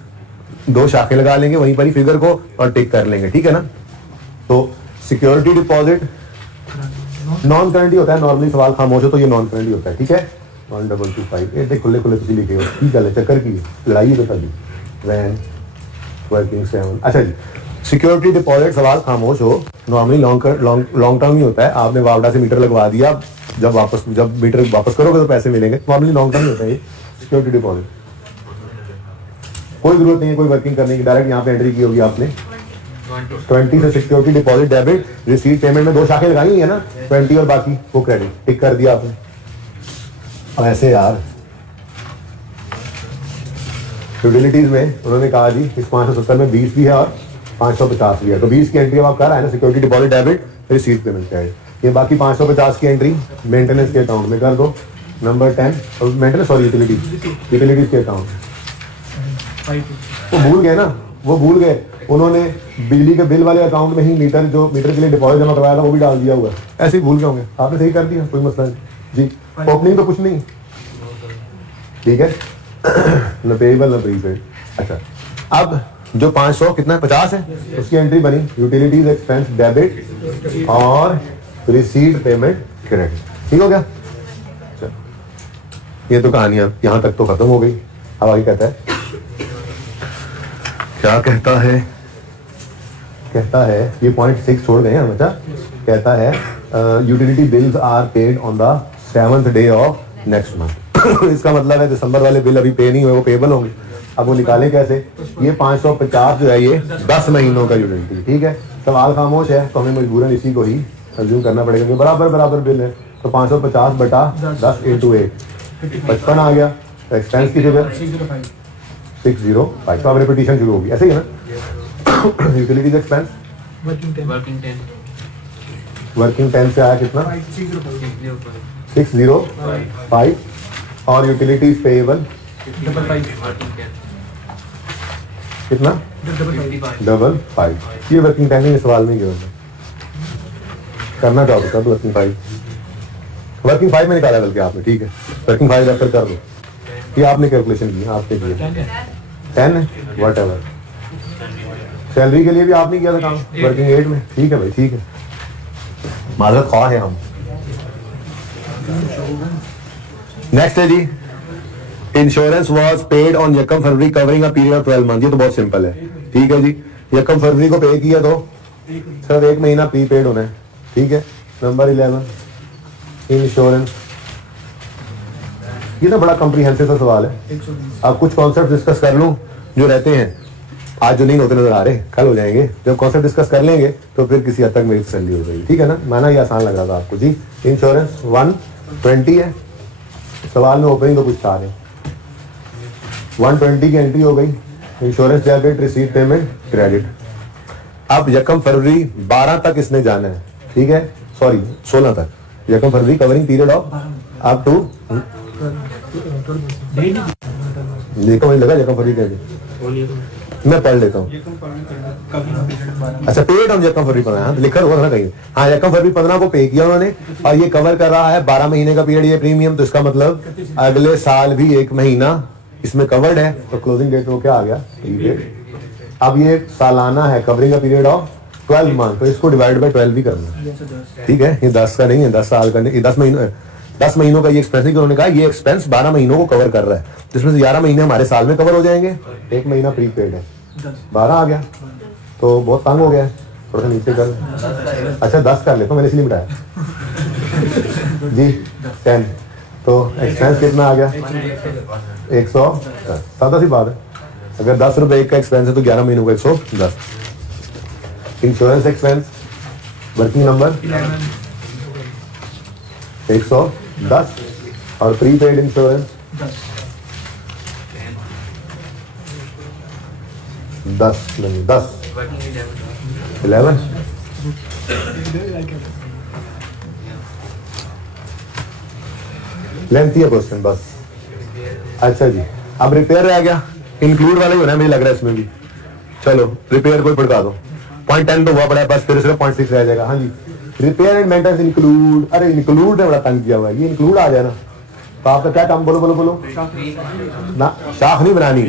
2 शाखें लगा लेंगे वहीं पर ही फिगर को और टिक कर लेंगे, ठीक है ना। तो सिक्योरिटी डिपॉजिट नॉन करंट ही होता है, नॉर्मली सवाल खामोश हो तो ये नॉन करंट ही होता है, ठीक है। 1225 ये खुले खुले तुम लिखे हो, ठीक है, चक्कर की लड़ाई तो कभी वैन वर्किंग 7। अच्छा जी, सिक्योरिटी डिपॉजिट सवाल खामोश हो नॉर्मली लॉन्ग टर्म ही होता है। आपने वावडा से मीटर लगवा दिया, जब मीटर वापस करोगे तो पैसे मिलेंगे, नॉर्मली लॉन्ग टर्म ही होता है ये सिक्योरिटी डिपॉजिट। कोई जरूरत नहीं है कोई वर्किंग करने की, डायरेक्ट यहाँ पे एंट्री की होगी आपने 20 से security deposit debit, receipt payment में 2 शाखें लगाई है ना, 20 और बाकी वो क्रेडिट, टिक कर दिया आपने। अब ऐसे यार यूटिलिटीज में उन्होंने कहा जी इस 570 में 20 भी है और 550 भी है, तो 20 की एंट्री अब आप कर रहे हैं ना, security deposit debit receipt payment credit. ये बाकी 550 की एंट्री मेंटेनेंस के अकाउंट में कर दो, नंबर 10 मेंटेनेंस सॉरी यूटिलिटीज के अकाउंट। वो भूल गए ना, वो भूल गए, उन्होंने बिजली के बिल वाले अकाउंट में ही मीटर के लिए डिपॉजिट जमा करवाया था वो भी डाल दिया हुआ है, ऐसे ही भूल गए होंगे, आपने सही कर दिया, कोई मसला नहीं जी। ओपनिंग तो कुछ नहीं, ठीक है, न पेएबल न प्रीपेड। अच्छा, अब जो 500 कितना 50 है उसकी एंट्री बनी यूटिलिटीज एक्सपेंस डेबिट और रिसीट पेमेंट क्रेडिट, ठीक हो गया। चलो ये तो कहानी अब यहाँ तक तो खत्म हो गई। अब आगे कहता है, क्या कहता है, कहता है ये पॉइंट 6 छोड़ गए हम, अच्छा कहता है utility bills are paid on the 7th day of next month. इसका मतलब है दिसंबर वाले बिल अभी पे नहीं हुए, वो पेबल होंगे। अब वो निकालें कैसे, ये 550 जो है ये 10 महीनों का यूटिलिटी, ठीक है। सवाल खामोश है तो हमें मजबूरन इसी को ही कंज्यूम करना पड़ेगा क्योंकि बराबर बिल है, तो 550 बटा 10 × 8 55 आ गया। तो एक्सपेंस की फिगर 605, तो अब रिपीटिशन शुरू होगी, ऐसे ही है ना। यूटिलिटीज एक्सपेंस वर्किंग 10 से आया कितना 605 और यूटिलिटीज पेएबल कितना 555। ये वर्किंग 10 में सवाल नहीं किया करना चाहोगे तब वर्किंग 5 में निकाला बल्कि आपने, ठीक है। वर्किंग 5 रेफर कर दो, ये आपने कैलकुलेशन की, आपने किया 10 है वट एवर। सैलरी के लिए भी आपने किया था काम वर्किंग 8 में, ठीक है भाई, ठीक है, माजरत ख्वाह है हम। नेक्स्ट है जी, इंश्योरेंस वाज पेड ऑन यकम फरवरी covering a period of 12 month. ये तो बहुत सिंपल है, ठीक है जी। यकम फरवरी को पे किया तो सिर्फ 1 महीना प्री पेड होना है, ठीक है। नंबर 11 इंश्योरेंस, ये तो बड़ा कॉम्प्रिहेंसिव सा सवाल है। अब कुछ कॉन्सेप्ट डिस्कस कर लूं जो रहते हैं, आज जो नहीं होते नजर आ रहे कल हो जाएंगे। जब कॉन्सेप्ट डिस्कस कर लेंगे तो फिर किसी हद तक मेरी तसल्ली हो जाएगी, ठीक है ना। माना ये आसान लग रहा था आपको जी। इंश्योरेंस 120 है, सवाल में ओपनिंग तो कुछ था नहीं, 120 की एंट्री हो गई। Insurance debit receipt payment credit. अब यकम फरवरी 12 तक इसने जाना है, ठीक है, सॉरी 16 तक। यकम फरवरी covering period of up to देखो मुझे लगा यकम फरवरी कैसे, मैं पढ़ लेता हूँ। अच्छा पेड ऑन यकम फरवरी 15, लिखा हुआ था कहीं, हाँ यकम फरवरी 15 को पे किया उन्होंने और ये कवर कर रहा है 12 महीने का पीरियड ये प्रीमियम। तो इसका मतलब अगले साल भी 1 महीना इसमें कवर्ड है, तो क्लोजिंग डेट वो क्या आ गया प्रीपेड। अब ये सालाना है कवरिंग का पीरियड ऑफ 12 मंथ, तो इसको डिवाइड बाय 12 भी करना, ठीक है। ये 10 का नहीं है, 10 साल का नहीं, 10 महीनों का ये एक्सपेंस नहीं, उन्होंने कहा ये एक्सपेंस 12 महीनों को कवर कर रहा है, जिसमें से 11 महीने हमारे साल में कवर हो जाएंगे, 1 महीना प्रीपेड है, 12 आ गया। तो बहुत तंग हो गया, थोड़ा सा नीचे कर, अच्छा 10 कर लेता हूँ, मैंने इसलिए मिटाया जी 10। तो एक्सपेंस कितना आ गया 110, सादा सी बात है। अगर 10 रुपए का एक्सपेंस है तो 11 महीनों का 110। इंश्योरेंस एक्सपेंस वर्किंग नंबर 110 और प्रीपेड इंश्योरेंस 10 नहीं 10 11 लेंथी है क्वेश्चन बस। अच्छा जी, अब रिपेयर रह गया, इंक्लूड वाला ही होना है मुझे लग रहा है इसमें भी। चलो रिपेयर को पढ़ा दो, पॉइंट 10 तो हुआ पड़ा है, बस फिर सिर्फ पॉइंट 6 रह जाएगा। हाँ जी, रिपेयर एंड मेंटेनेंस इंक्लूड, अरे इंक्लूड ने बड़ा तंग किया हुआ है, ये इंक्लूड आ जाए ना तो आपका क्या काम, बोलो बोलो बोलो ना, शाख नहीं बनानी,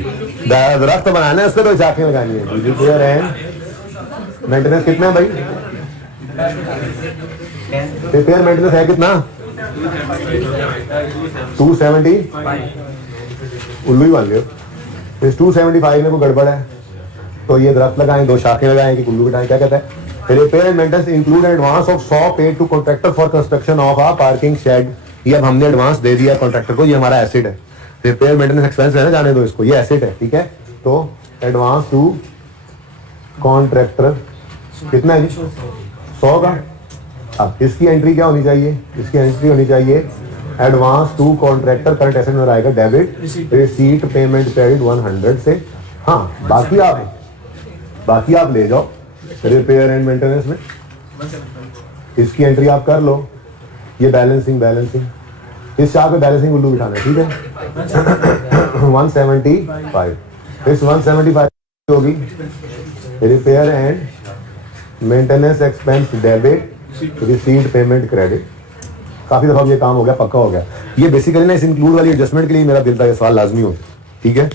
दरख्त बनाना है, उससे तो शाखें लगानी है। रिपेयर एंड मेंटेनेंस कितना है भाई? रिपेयर मेंटेनेंस है कितना? 270, उल्लू ही मान लियो। इस 275 में कोई गड़बड़ है तो ये दरख्त लगाएं, 2 शाखें लगाएं कि उल्लू बिठाएं, क्या कहता है? Repair and maintenance include advance of 100 paid to contractor for construction of a parking shed. ये अब हमने एडवांस दे दिया कॉन्ट्रैक्टर को, ये हमारा एसेट है। रिपेयर मेंटेनेंस एक्सपेंस है ना, जाने दो इसको, ये एसेट है, ठीक है। तो एडवांस टू कॉन्ट्रैक्टर कितना है जी? 100 का। अब इसकी एंट्री क्या होनी चाहिए? इसकी एंट्री होनी चाहिए advance to contractor, current asset में आएगा डेबिट, रिसीट पेमेंट क्रेडिट 100 से। हाँ, बाकी आप ले जाओ रिपेयर एंड मेंटेनेंस में, इसकी एंट्री आप कर लो। ये बैलेंसिंग, इस चार्ट पे बैलेंसिंग उल्लू बिठाना है, ठीक है। 175, इस 175 होगी repair and maintenance expense debit, receipt payment credit. काफी दफा ये काम हो गया, पक्का हो गया। ये बेसिकली ना इस इंक्लूड वाली एडजस्टमेंट के लिए मेरा दिल था ये सवाल लाजमी हो, ठीक है,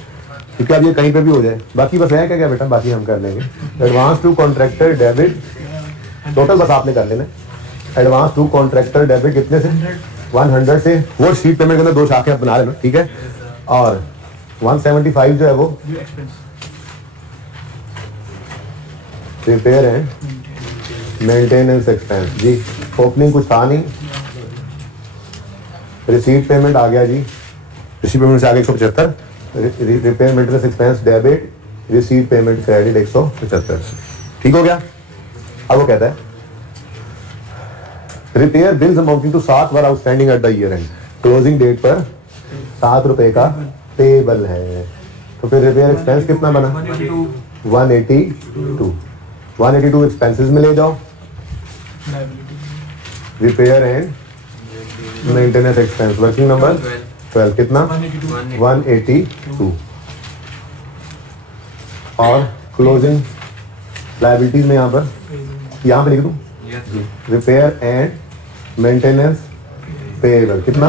क्योंकि अब ये कहीं पे भी हो जाए। बाकी बस है क्या बेटा, बाकी हम कर लेंगे। Advance to contractor debit, total बस आपने कर लेना। एडवांस टू कॉन्ट्रैक्टर डेबिट कितने से? 100 से। वो शीट पेमेंट के अंदर 2 शाखें आप बना लेना, ठीक है। और 175 जो है वो रिपेयर एंड मेंटेनेंस एक्सपेंस जी। ओपनिंग कुछ था नहीं, रिसीट पेमेंट आ गया जी, रिसीट पेमेंट से आगे 175, repair maintenance expense debit, receipt payment credit 175, ठीक हो गया। अब वो कहता है repair bills amounting to 7 were outstanding at the year end, closing date पर 7 रुपए का पेबल है। तो फिर रिपेयर एक्सपेंस कितना बना? 182 एक्सपेंसेस में ले जाओ। Repair and maintenance expense working number 12 कितना? 182। और क्लोजिंग लायबिलिटीज में यहाँ पे लिख दूं रिपेयर एंड मेंटेनेंस पेबल कितना?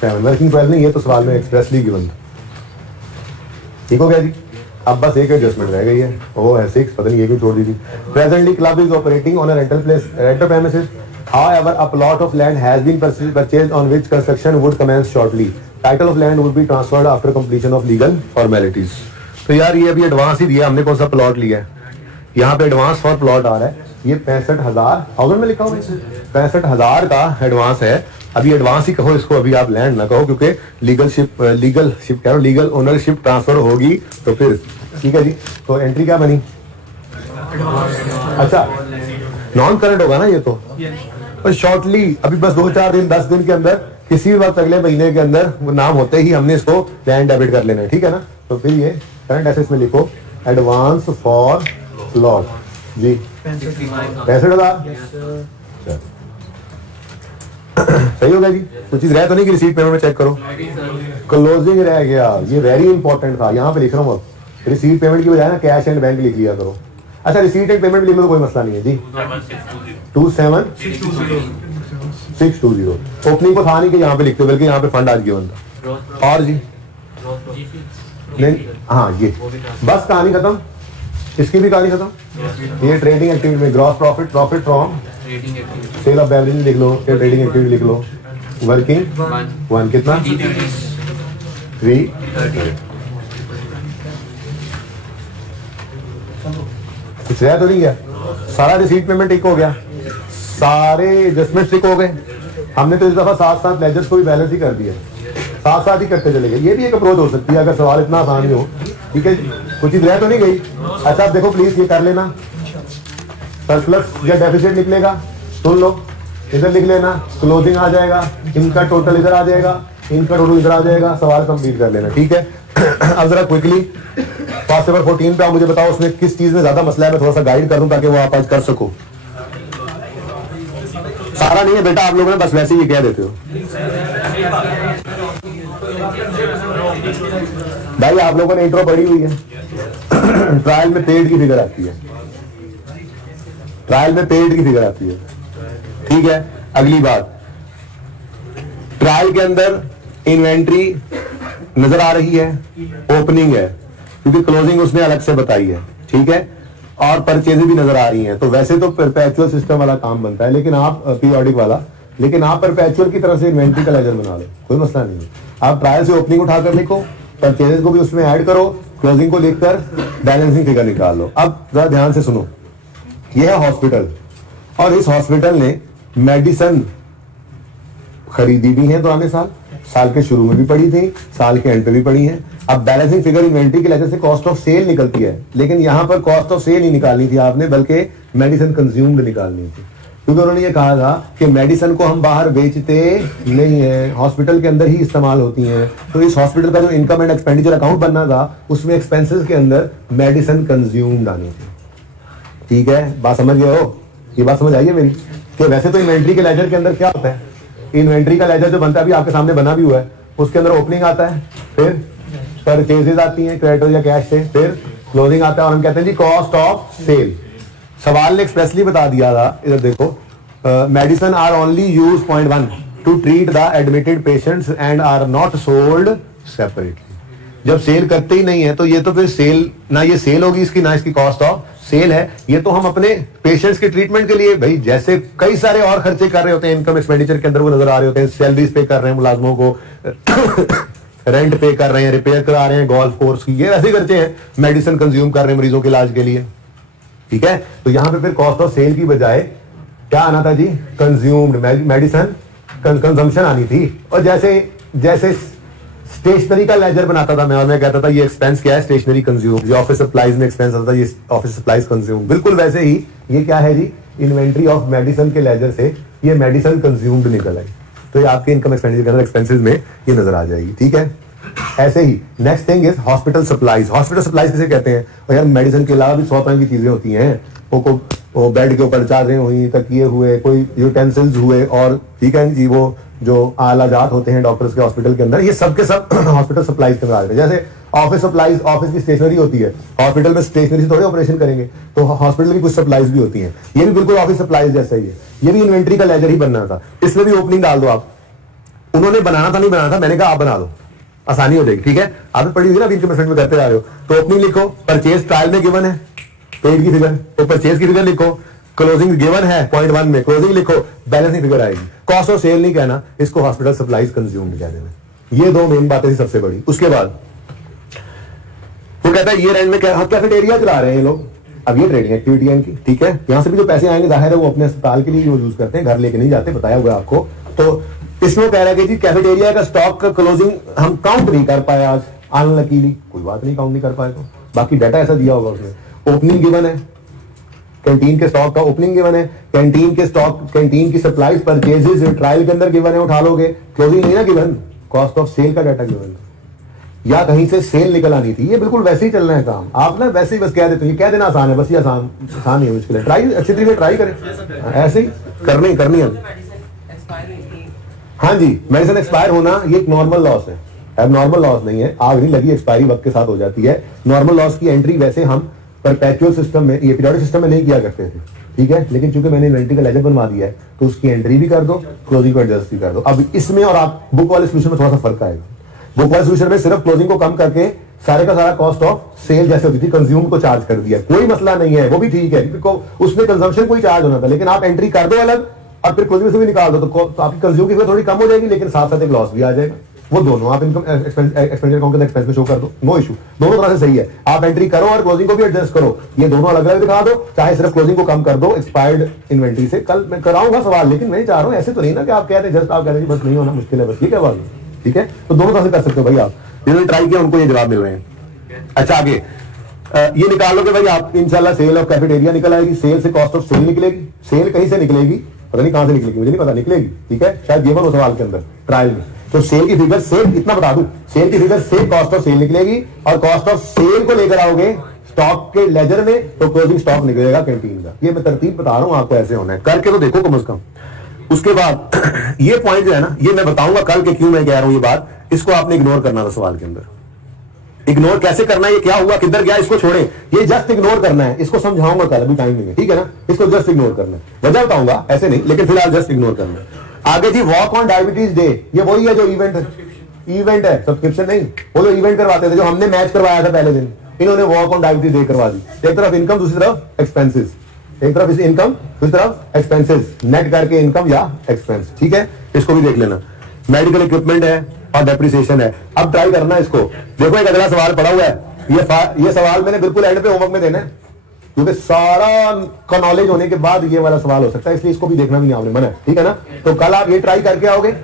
7। वर्किंग 12 नहीं, ये तो सवाल में एक्सप्रेसली गिवन था, ठीक हो गया जी। अब बस एक एडजस्टमेंट रह गई है, वो है 6, पता नहीं ये क्यों छोड़ दी थी। Presently club is operating on a rental premises, however a plot of land has been purchased on which construction would commence shortly. Title of land would be transferred after completion of legal formalities. तो यार ये अभी advance ही दिया हमने, कौन सा plot लिया है? यहाँ पे एडवांस फॉर प्लॉट आ रहा है, ये 65,000 में लिखा हुआ है, 65,000 का एडवांस है। अभी एडवांस ही कहो इसको, अभी आप लैंड ना कहो, क्योंकि लीगल ओनरशिप ट्रांसफर होगी तो फिर ठीक है जी। तो एंट्री क्या बनी? अच्छा, नॉन करंट होगा ना ये तो, पर शॉर्टली अभी बस 2-4 दिन 10 दिन के अंदर, किसी भी वक्त अगले महीने के अंदर वो नाम होते ही हमने इसको लैंड डेबिट कर लेना है, ठीक है ना। तो फिर ये करंट एसेट्स में लिखो एडवांस फॉर प्लॉट जी 65,000। सही हो गया जी। कुछ चीज रह तो नहीं कि रिसीट पेमेंट में चेक करो, क्लोजिंग रह गया, ये वेरी इंपॉर्टेंट था, यहाँ पे लिख रहा हूँ। अब रिसीट पेमेंट की बजाय ना कैश एंड बैंक लिख लिया करो। अच्छा, रिसीट एंड पेमेंट लिख लो तो कोई मसला नहीं है जी। 27620 ओपनिंग को था नहीं कि यहाँ पे लिखते, बल्कि यहाँ पे फंड आज गिवन था। और जी नहीं, हाँ ये बस कहानी खत्म, इसकी भी कहानी खत्म। ये ट्रेडिंग एक्टिविटी में gross profit from sale of beverage लिख लो, ये ट्रेडिंग एक्टिविटी लिख लो। वर्किंग 1 कितना? 3। कुछ रह तो नहीं गया? सारा रिसीट पेमेंट टिक हो गया, सारे एडजस्टमेंट टिक हो गए। हमने तो इस दफा साथ लेजर्स को भी बैलेंस ही कर दिया, साथ ही करते चले गए। ये भी एक अप्रोच हो सकती है अगर सवाल इतना आसान ही हो, ठीक है। कुछ चीज रह तो नहीं गई? अच्छा, आप देखो प्लीज, ये कर लेना। सरप्लस या डेफिसिट निकलेगा, सुन लो, इधर लिख लेना, क्लोजिंग आ जाएगा, इनका टोटल इधर आ जाएगा, इनका टोटल इधर आ जाएगा, सवाल कंप्लीट कर लेना, ठीक है। अब जरा क्विकली पास पेपर 14 पे आप मुझे बताओ उसमें किस चीज में ज्यादा मसला है, मैं थोड़ा सा गाइड कर दूं ताकि वो आप आज कर सको। सारा नहीं है बेटा, आप लोगों ने बस वैसे ही कह देते हो भाई। आप लोगों ने इंट्रो पढ़ी हुई है, ट्रायल में पेड की फिगर आती है, ट्रायल में पेड की फिगर आती है, ठीक है। अगली बात, ट्रायल के अंदर इन्वेंट्री नजर आ रही है, ओपनिंग है क्योंकि क्लोजिंग उसने अलग से बताई है, ठीक है, और परचेज भी नजर आ रही हैं। तो वैसे तो परपेचुअल सिस्टम वाला काम बनता है, लेकिन आप पीरियोडिक वाला, लेकिन आप परपेचुअल की तरफ से इन्वेंट्री का लेजर बना लो, कोई मसला नहीं है। आप ट्रायल से ओपनिंग उठाकर लिखो, परचेजेस को भी उसमें ऐड करो, क्लोजिंग को लिखकर बैलेंसिंग फिगर निकाल लो। अब जरा ध्यान से सुनो, यह है हॉस्पिटल और इस हॉस्पिटल ने मेडिसिन खरीदी भी है दौरान साल के शुरू में भी पड़ी थी, साल के एंड पे भी पड़ी है। अब बैलेंसिंग फिगर इन्वेंट्री के लेजर से कॉस्ट ऑफ सेल निकलती है, लेकिन यहां पर कॉस्ट ऑफ सेल नहीं निकालनी थी आपने, बल्कि मेडिसिन कंज्यूम्ड निकालनी थी, क्योंकि उन्होंने ये कहा था कि मेडिसिन को हम बाहर बेचते नहीं है, हॉस्पिटल के अंदर ही इस्तेमाल होती हैं। तो इस हॉस्पिटल का जो इनकम एंड एक्सपेंडिचर अकाउंट बनना था, उसमें एक्सपेंसेस के अंदर मेडिसिन कंज्यूम्ड आनी थी। ठीक है, बात समझ गए हो? ये बात समझ आई है मेरी? कि वैसे तो इन्वेंट्री के लेजर के अंदर क्या होता है, इन्वेंट्री का लेजर जो बनता है अभी आपके सामने बना भी हुआ है, उसके अंदर ओपनिंग आता है, फिर परचेजेस आती हैं क्रेडिटर या कैश से, फिर क्लोजिंग आता है और हम कहते हैं जी कॉस्ट ऑफ सेल। सवाल ने एक्सप्रेसली बता दिया था, इधर देखो, medicine are only use point 1 to treat the admitted patients and are not sold separately. जब सेल करते ही नहीं है तो ये तो फिर सेल, ना ये सेल होगी इसकी, ना इसकी कॉस्ट ऑफ सेल है। ये तो हम अपने पेशेंट्स के ट्रीटमेंट के लिए, भाई जैसे कई सारे और खर्चे कर रहे होते हैं इनकम एक्सपेंडिचर के अंदर, वो नजर आ रहे होते हैं, सैलरीज पे कर रहे हैं मुलाजमों को, रेंट पे कर रहे हैं, रिपेयर करा रहे हैं गोल्फ कोर्स की, ये ऐसे खर्चे हैं, मेडिसिन कंज्यूम कर रहे हैं मरीजों के इलाज के लिए, ठीक है। तो यहां पे फिर कॉस्ट ऑफ सेल की बजाय क्या आना था जी, कंज्यूम्ड मेडिसिन कंजम्पशन आनी थी। और जैसे स्टेशनरी का लेजर बनाता था मैं, और मैं कहता था ये एक्सपेंस क्या है, स्टेशनरी कंज्यूम, जो ऑफिस सप्लाईज में एक्सपेंस आता था ये ऑफिस सप्लाईज कंज्यूम, बिल्कुल वैसे ही ये क्या है जी, इन्वेंट्री ऑफ मेडिसिन के लेजर से ये मेडिसिन कंज्यूम्ड निकल आई, तो ये आपके इनकम एक्सपेंडिचर के अंदर एक्सपेंसेस में ये नजर आ जाएगी, ठीक है। ऐसे ही next thing is hospital supplies. Hospital supplies किसे कहते हैं? और यार मेडिसिन के अलावा भी 100 तरह की चीजें होती हैं, वो बेड के ऊपर चादरें हुई, तकिए हुए, कोई यूटेंसिल्स हुए, और ठीक है जी वो जो आला जात होते हैं डॉक्टर्स के हॉस्पिटल के अंदर, ये सब के सब हॉस्पिटल सप्लाईज के अंदर आ जाते हैं। जैसे ऑफिस सप्लाईज, ऑफिस की स्टेशनरी होती है, हॉस्पिटल में स्टेशनरी से थोड़े ऑपरेशन करेंगे, तो हॉस्पिटल की कुछ सप्लाईज भी होती हैं, ये भी बिल्कुल ऑफिस सप्लाईज जैसा ही है। ये भी इन्वेंट्री का लेजर ही बनना था, इसमें भी ओपनिंग डाल दो आप। उन्होंने बनाना था, नहीं बनाना था, मैंने कहा आप बना दो, आसानी हो जाएगी, ठीक है। आदत पड़ी हुई ना, 20% में करते जा रहे हो, तो ओपनिंग लिखो, परचेज ट्रायल में गिवन है पेड की फिगर, तो परचेज की फिगर लिखो, क्लोजिंग गिवन है पॉइंट 1 में, क्लोजिंग लिखो, बैलेंसिंग फिगर आएगी। कॉस्ट ऑफ सेल नहीं कहना, इसको हॉस्पिटल सप्लाईज कंज्यूम्ड कह देना। ये दो मेन बातें थी सबसे बड़ी। उसके बाद वो कहता है ईयर एंड में कैफेटेरिया चला रहे हैं ये लोग, अब ये ट्रेडिंग एक्टिविटी है इनकी, ठीक है। यहां से भी जो पैसे आएंगे जाहिर है वो अपने अस्पताल के लिए यूज करते हैं, घर लेके नहीं जाते, बताया हुआ आपको। तो इसमें कह रहा है कि जी कैफेटेरिया का स्टॉक का क्लोजिंग हम काउंट नहीं कर पाए आज, अनलकीली, कोई बात नहीं, काउंट नहीं कर पाए तो बाकी डाटा ऐसा दिया होगा उसमें। ओपनिंग गिवन है, कैंटीन के स्टॉक का ओपनिंग गिवन है, कैंटीन के स्टॉक, कैंटीन की सप्लाईज परचेजेस ट्रायल के अंदर गिवन है, उठा लोगे। क्लोजिंग नहीं ना गिवन, कॉस्ट ऑफ सेल का डाटा गिवन है, या कहीं से सेल निकल आनी थी। ये बिल्कुल वैसे ही चलना है काम, आप ना वैसे ही बस कह देते हो, ये कह देना आसान है, बस ये आसान नहीं है मुश्किल है, ट्राई अच्छी तरीके से ट्राई करें, ऐसे ही करनी है। हाँ जी, मेडिसिन एक्सपायर होना ये एक नॉर्मल लॉस है, अब नॉर्मल लॉस नहीं है, आग नहीं लगी, एक्सपायरी वक्त के साथ हो जाती है। नॉर्मल लॉस की एंट्री वैसे हम परपेचुअल सिस्टम में, ये पीरियोडिक सिस्टम में नहीं किया करते थे, ठीक है, लेकिन चूंकि मैंने इन्वेंट्री का लेजर बनवा दिया है तो उसकी एंट्री भी कर दो, क्लोजिंग को एडजस्ट भी कर दो। अब इसमें और आप बुक वाले सोल्यूशन में थोड़ा सा फर्क आएगा। बुक वाले सोल्यूशन में सिर्फ क्लोजिंग को कम करके सारे का सारा कॉस्ट ऑफ सेल जैसे होती थी कंज्यूम को चार्ज कर दिया, कोई मसला नहीं है, वो भी ठीक है, क्योंकि उसमें कंजम्पशन कोई चार्ज होना था, लेकिन आप एंट्री कर दो अलग और फिर क्लोजिंग से भी निकाल दो, तो आपकी कंज्यूम की थोड़ी कम हो जाएगी, लेकिन साथ साथ एक लॉस भी आ जाएगा। वो दोनों आप इनकम एक्सपेंडिचर अकाउंट के एक्सपेंस में शो कर दो, नो इशू, दोनों तरह से सही है। आप एंट्री करो और क्लोजिंग को भी एडजस्ट करो, ये दोनों अलग अलग दिखा दो, चाहे सिर्फ क्लोजिंग को कम कर दो एक्सपायर्ड इन्वेंट्री से। कल मैं कराऊंगा सवाल, लेकिन मैं चाह रहा हूं ऐसे तो नहीं ना कि आप कह रहे जस्ट आप कह रहे बस नहीं होना मुश्किल है, बस ठीक है बात, ठीक है। तो दोनों तरह से कर सकते हो भाई, आप जिन्होंने ट्राई किया उनको ये जवाब मिल रहे हैं। अच्छा आगे ये निकाल लोगे भाई आप, इंशाल्लाह सेल ऑफ कैफेटेरिया निकल आएगी, सेल से कॉस्ट ऑफ सेल निकलेगी, सेल कहीं से निकलेगी, पता नहीं कहां से निकलेगी, मुझे नहीं पता, निकलेगी, ठीक है, शायद ये हो सवाल के अंदर ट्रायल में। तो सेल की फिगर से, इतना बता दूं, सेल की फिगर से कॉस्ट ऑफ सेल निकलेगी, और कॉस्ट ऑफ सेल को लेकर आओगे स्टॉक के लेजर में तो क्लोजिंग स्टॉक निकलेगा कैंटीन का। ये मैं तरतीब बता रहा हूं आपको, ऐसे होना है, करके तो देखो कम से कम। उसके बाद ये पॉइंट जो है ना, ये मैं बताऊंगा कल के क्यों मैं कह रहा हूं ये बात, इसको आपने इग्नोर करना था सवाल के अंदर। इग्नोर कैसे करना है, ये क्या हुआ, किधर गया, इसको छोड़े, ये जस्ट इग्नोर करना है, इसको समझाऊंगा कल, अभी टाइम नहीं है, ठीक है ना, इसको जस्ट इग्नोर करना है, वजह बताऊंगा ऐसे नहीं, लेकिन फिलहाल जस्ट इग्नोर करना है। आगे जी वॉक ऑन डायबिटीज डे, ये वही है जो इवेंट है, सब्सक्रिप्शन नहीं, वो जो इवेंट करवाते थे, जो हमने मैच करवाया था पहले दिन, इन्होंने वॉक ऑन डायबिटीज डे करवा दी। एक तरफ इनकम, दूसरी तरफ एक्सपेंसेस, एक तरफ इस इनकम, दूसरी तरफ एक्सपेंसेस, नेट करके इनकम या एक्सपेंस, ठीक है, इसको भी देख लेना। मेडिकल इक्विपमेंट है और डेप्रिसिएशन है। अब ट्राई करना इसको, देखो एक अगला सवाल पड़ा हुआ है, ये सवाल मैंने बिल्कुल एंड पे होमवर्क में देना है, क्योंकि सारा का नॉलेज होने के बाद ये वाला सवाल हो सकता है, इसलिए इसको भी देखना भी नहीं आपने, मना है, ठीक है ना। तो कल आप ये ट्राई करके आओगे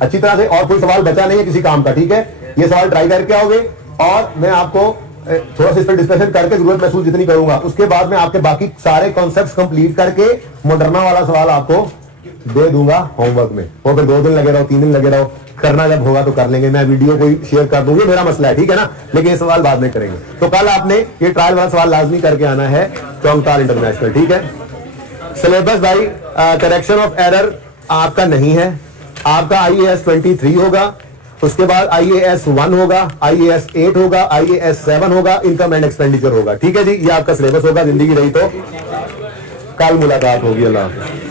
अच्छी तरह से, और कोई सवाल बचा नहीं है किसी काम का, ठीक है, ये सवाल ट्राई करके आओगे और मैं आपको थोड़ा सा इस पर डिस्कशन करके जरूरत महसूस जितनी करूंगा, उसके बाद मैं आपके बाकी सारे कॉन्सेप्ट्स कंप्लीट करके मॉडर्ना वाला सवाल आपको दे दूंगा होमवर्क में। वो फिर 2 दिन लगे रहो, 3 दिन लगे रहो, करना जब होगा तो कर लेंगे, मैं वीडियो कोई शेयर कर दूंगी, मेरा मसला है, ठीक है ना, लेकिन ये सवाल बाद में करेंगे। तो कल आपने ये ट्रायल वाला सवाल लाजमी करके आना है चौंगताल इंटरनेशनल, ठीक है। सिलेबस भाई करेक्शन ऑफ एरर आपका नहीं है, आपका IAS 23 होगा, उसके बाद IAS 1 होगा, IAS 8 होगा, IAS 7 होगा, इनकम एंड एक्सपेंडिचर होगा, ठीक है जी। ये आपका सिलेबस होगा, जिंदगी रही तो कल मुलाकात होगी। अल्लाह हाफिज़।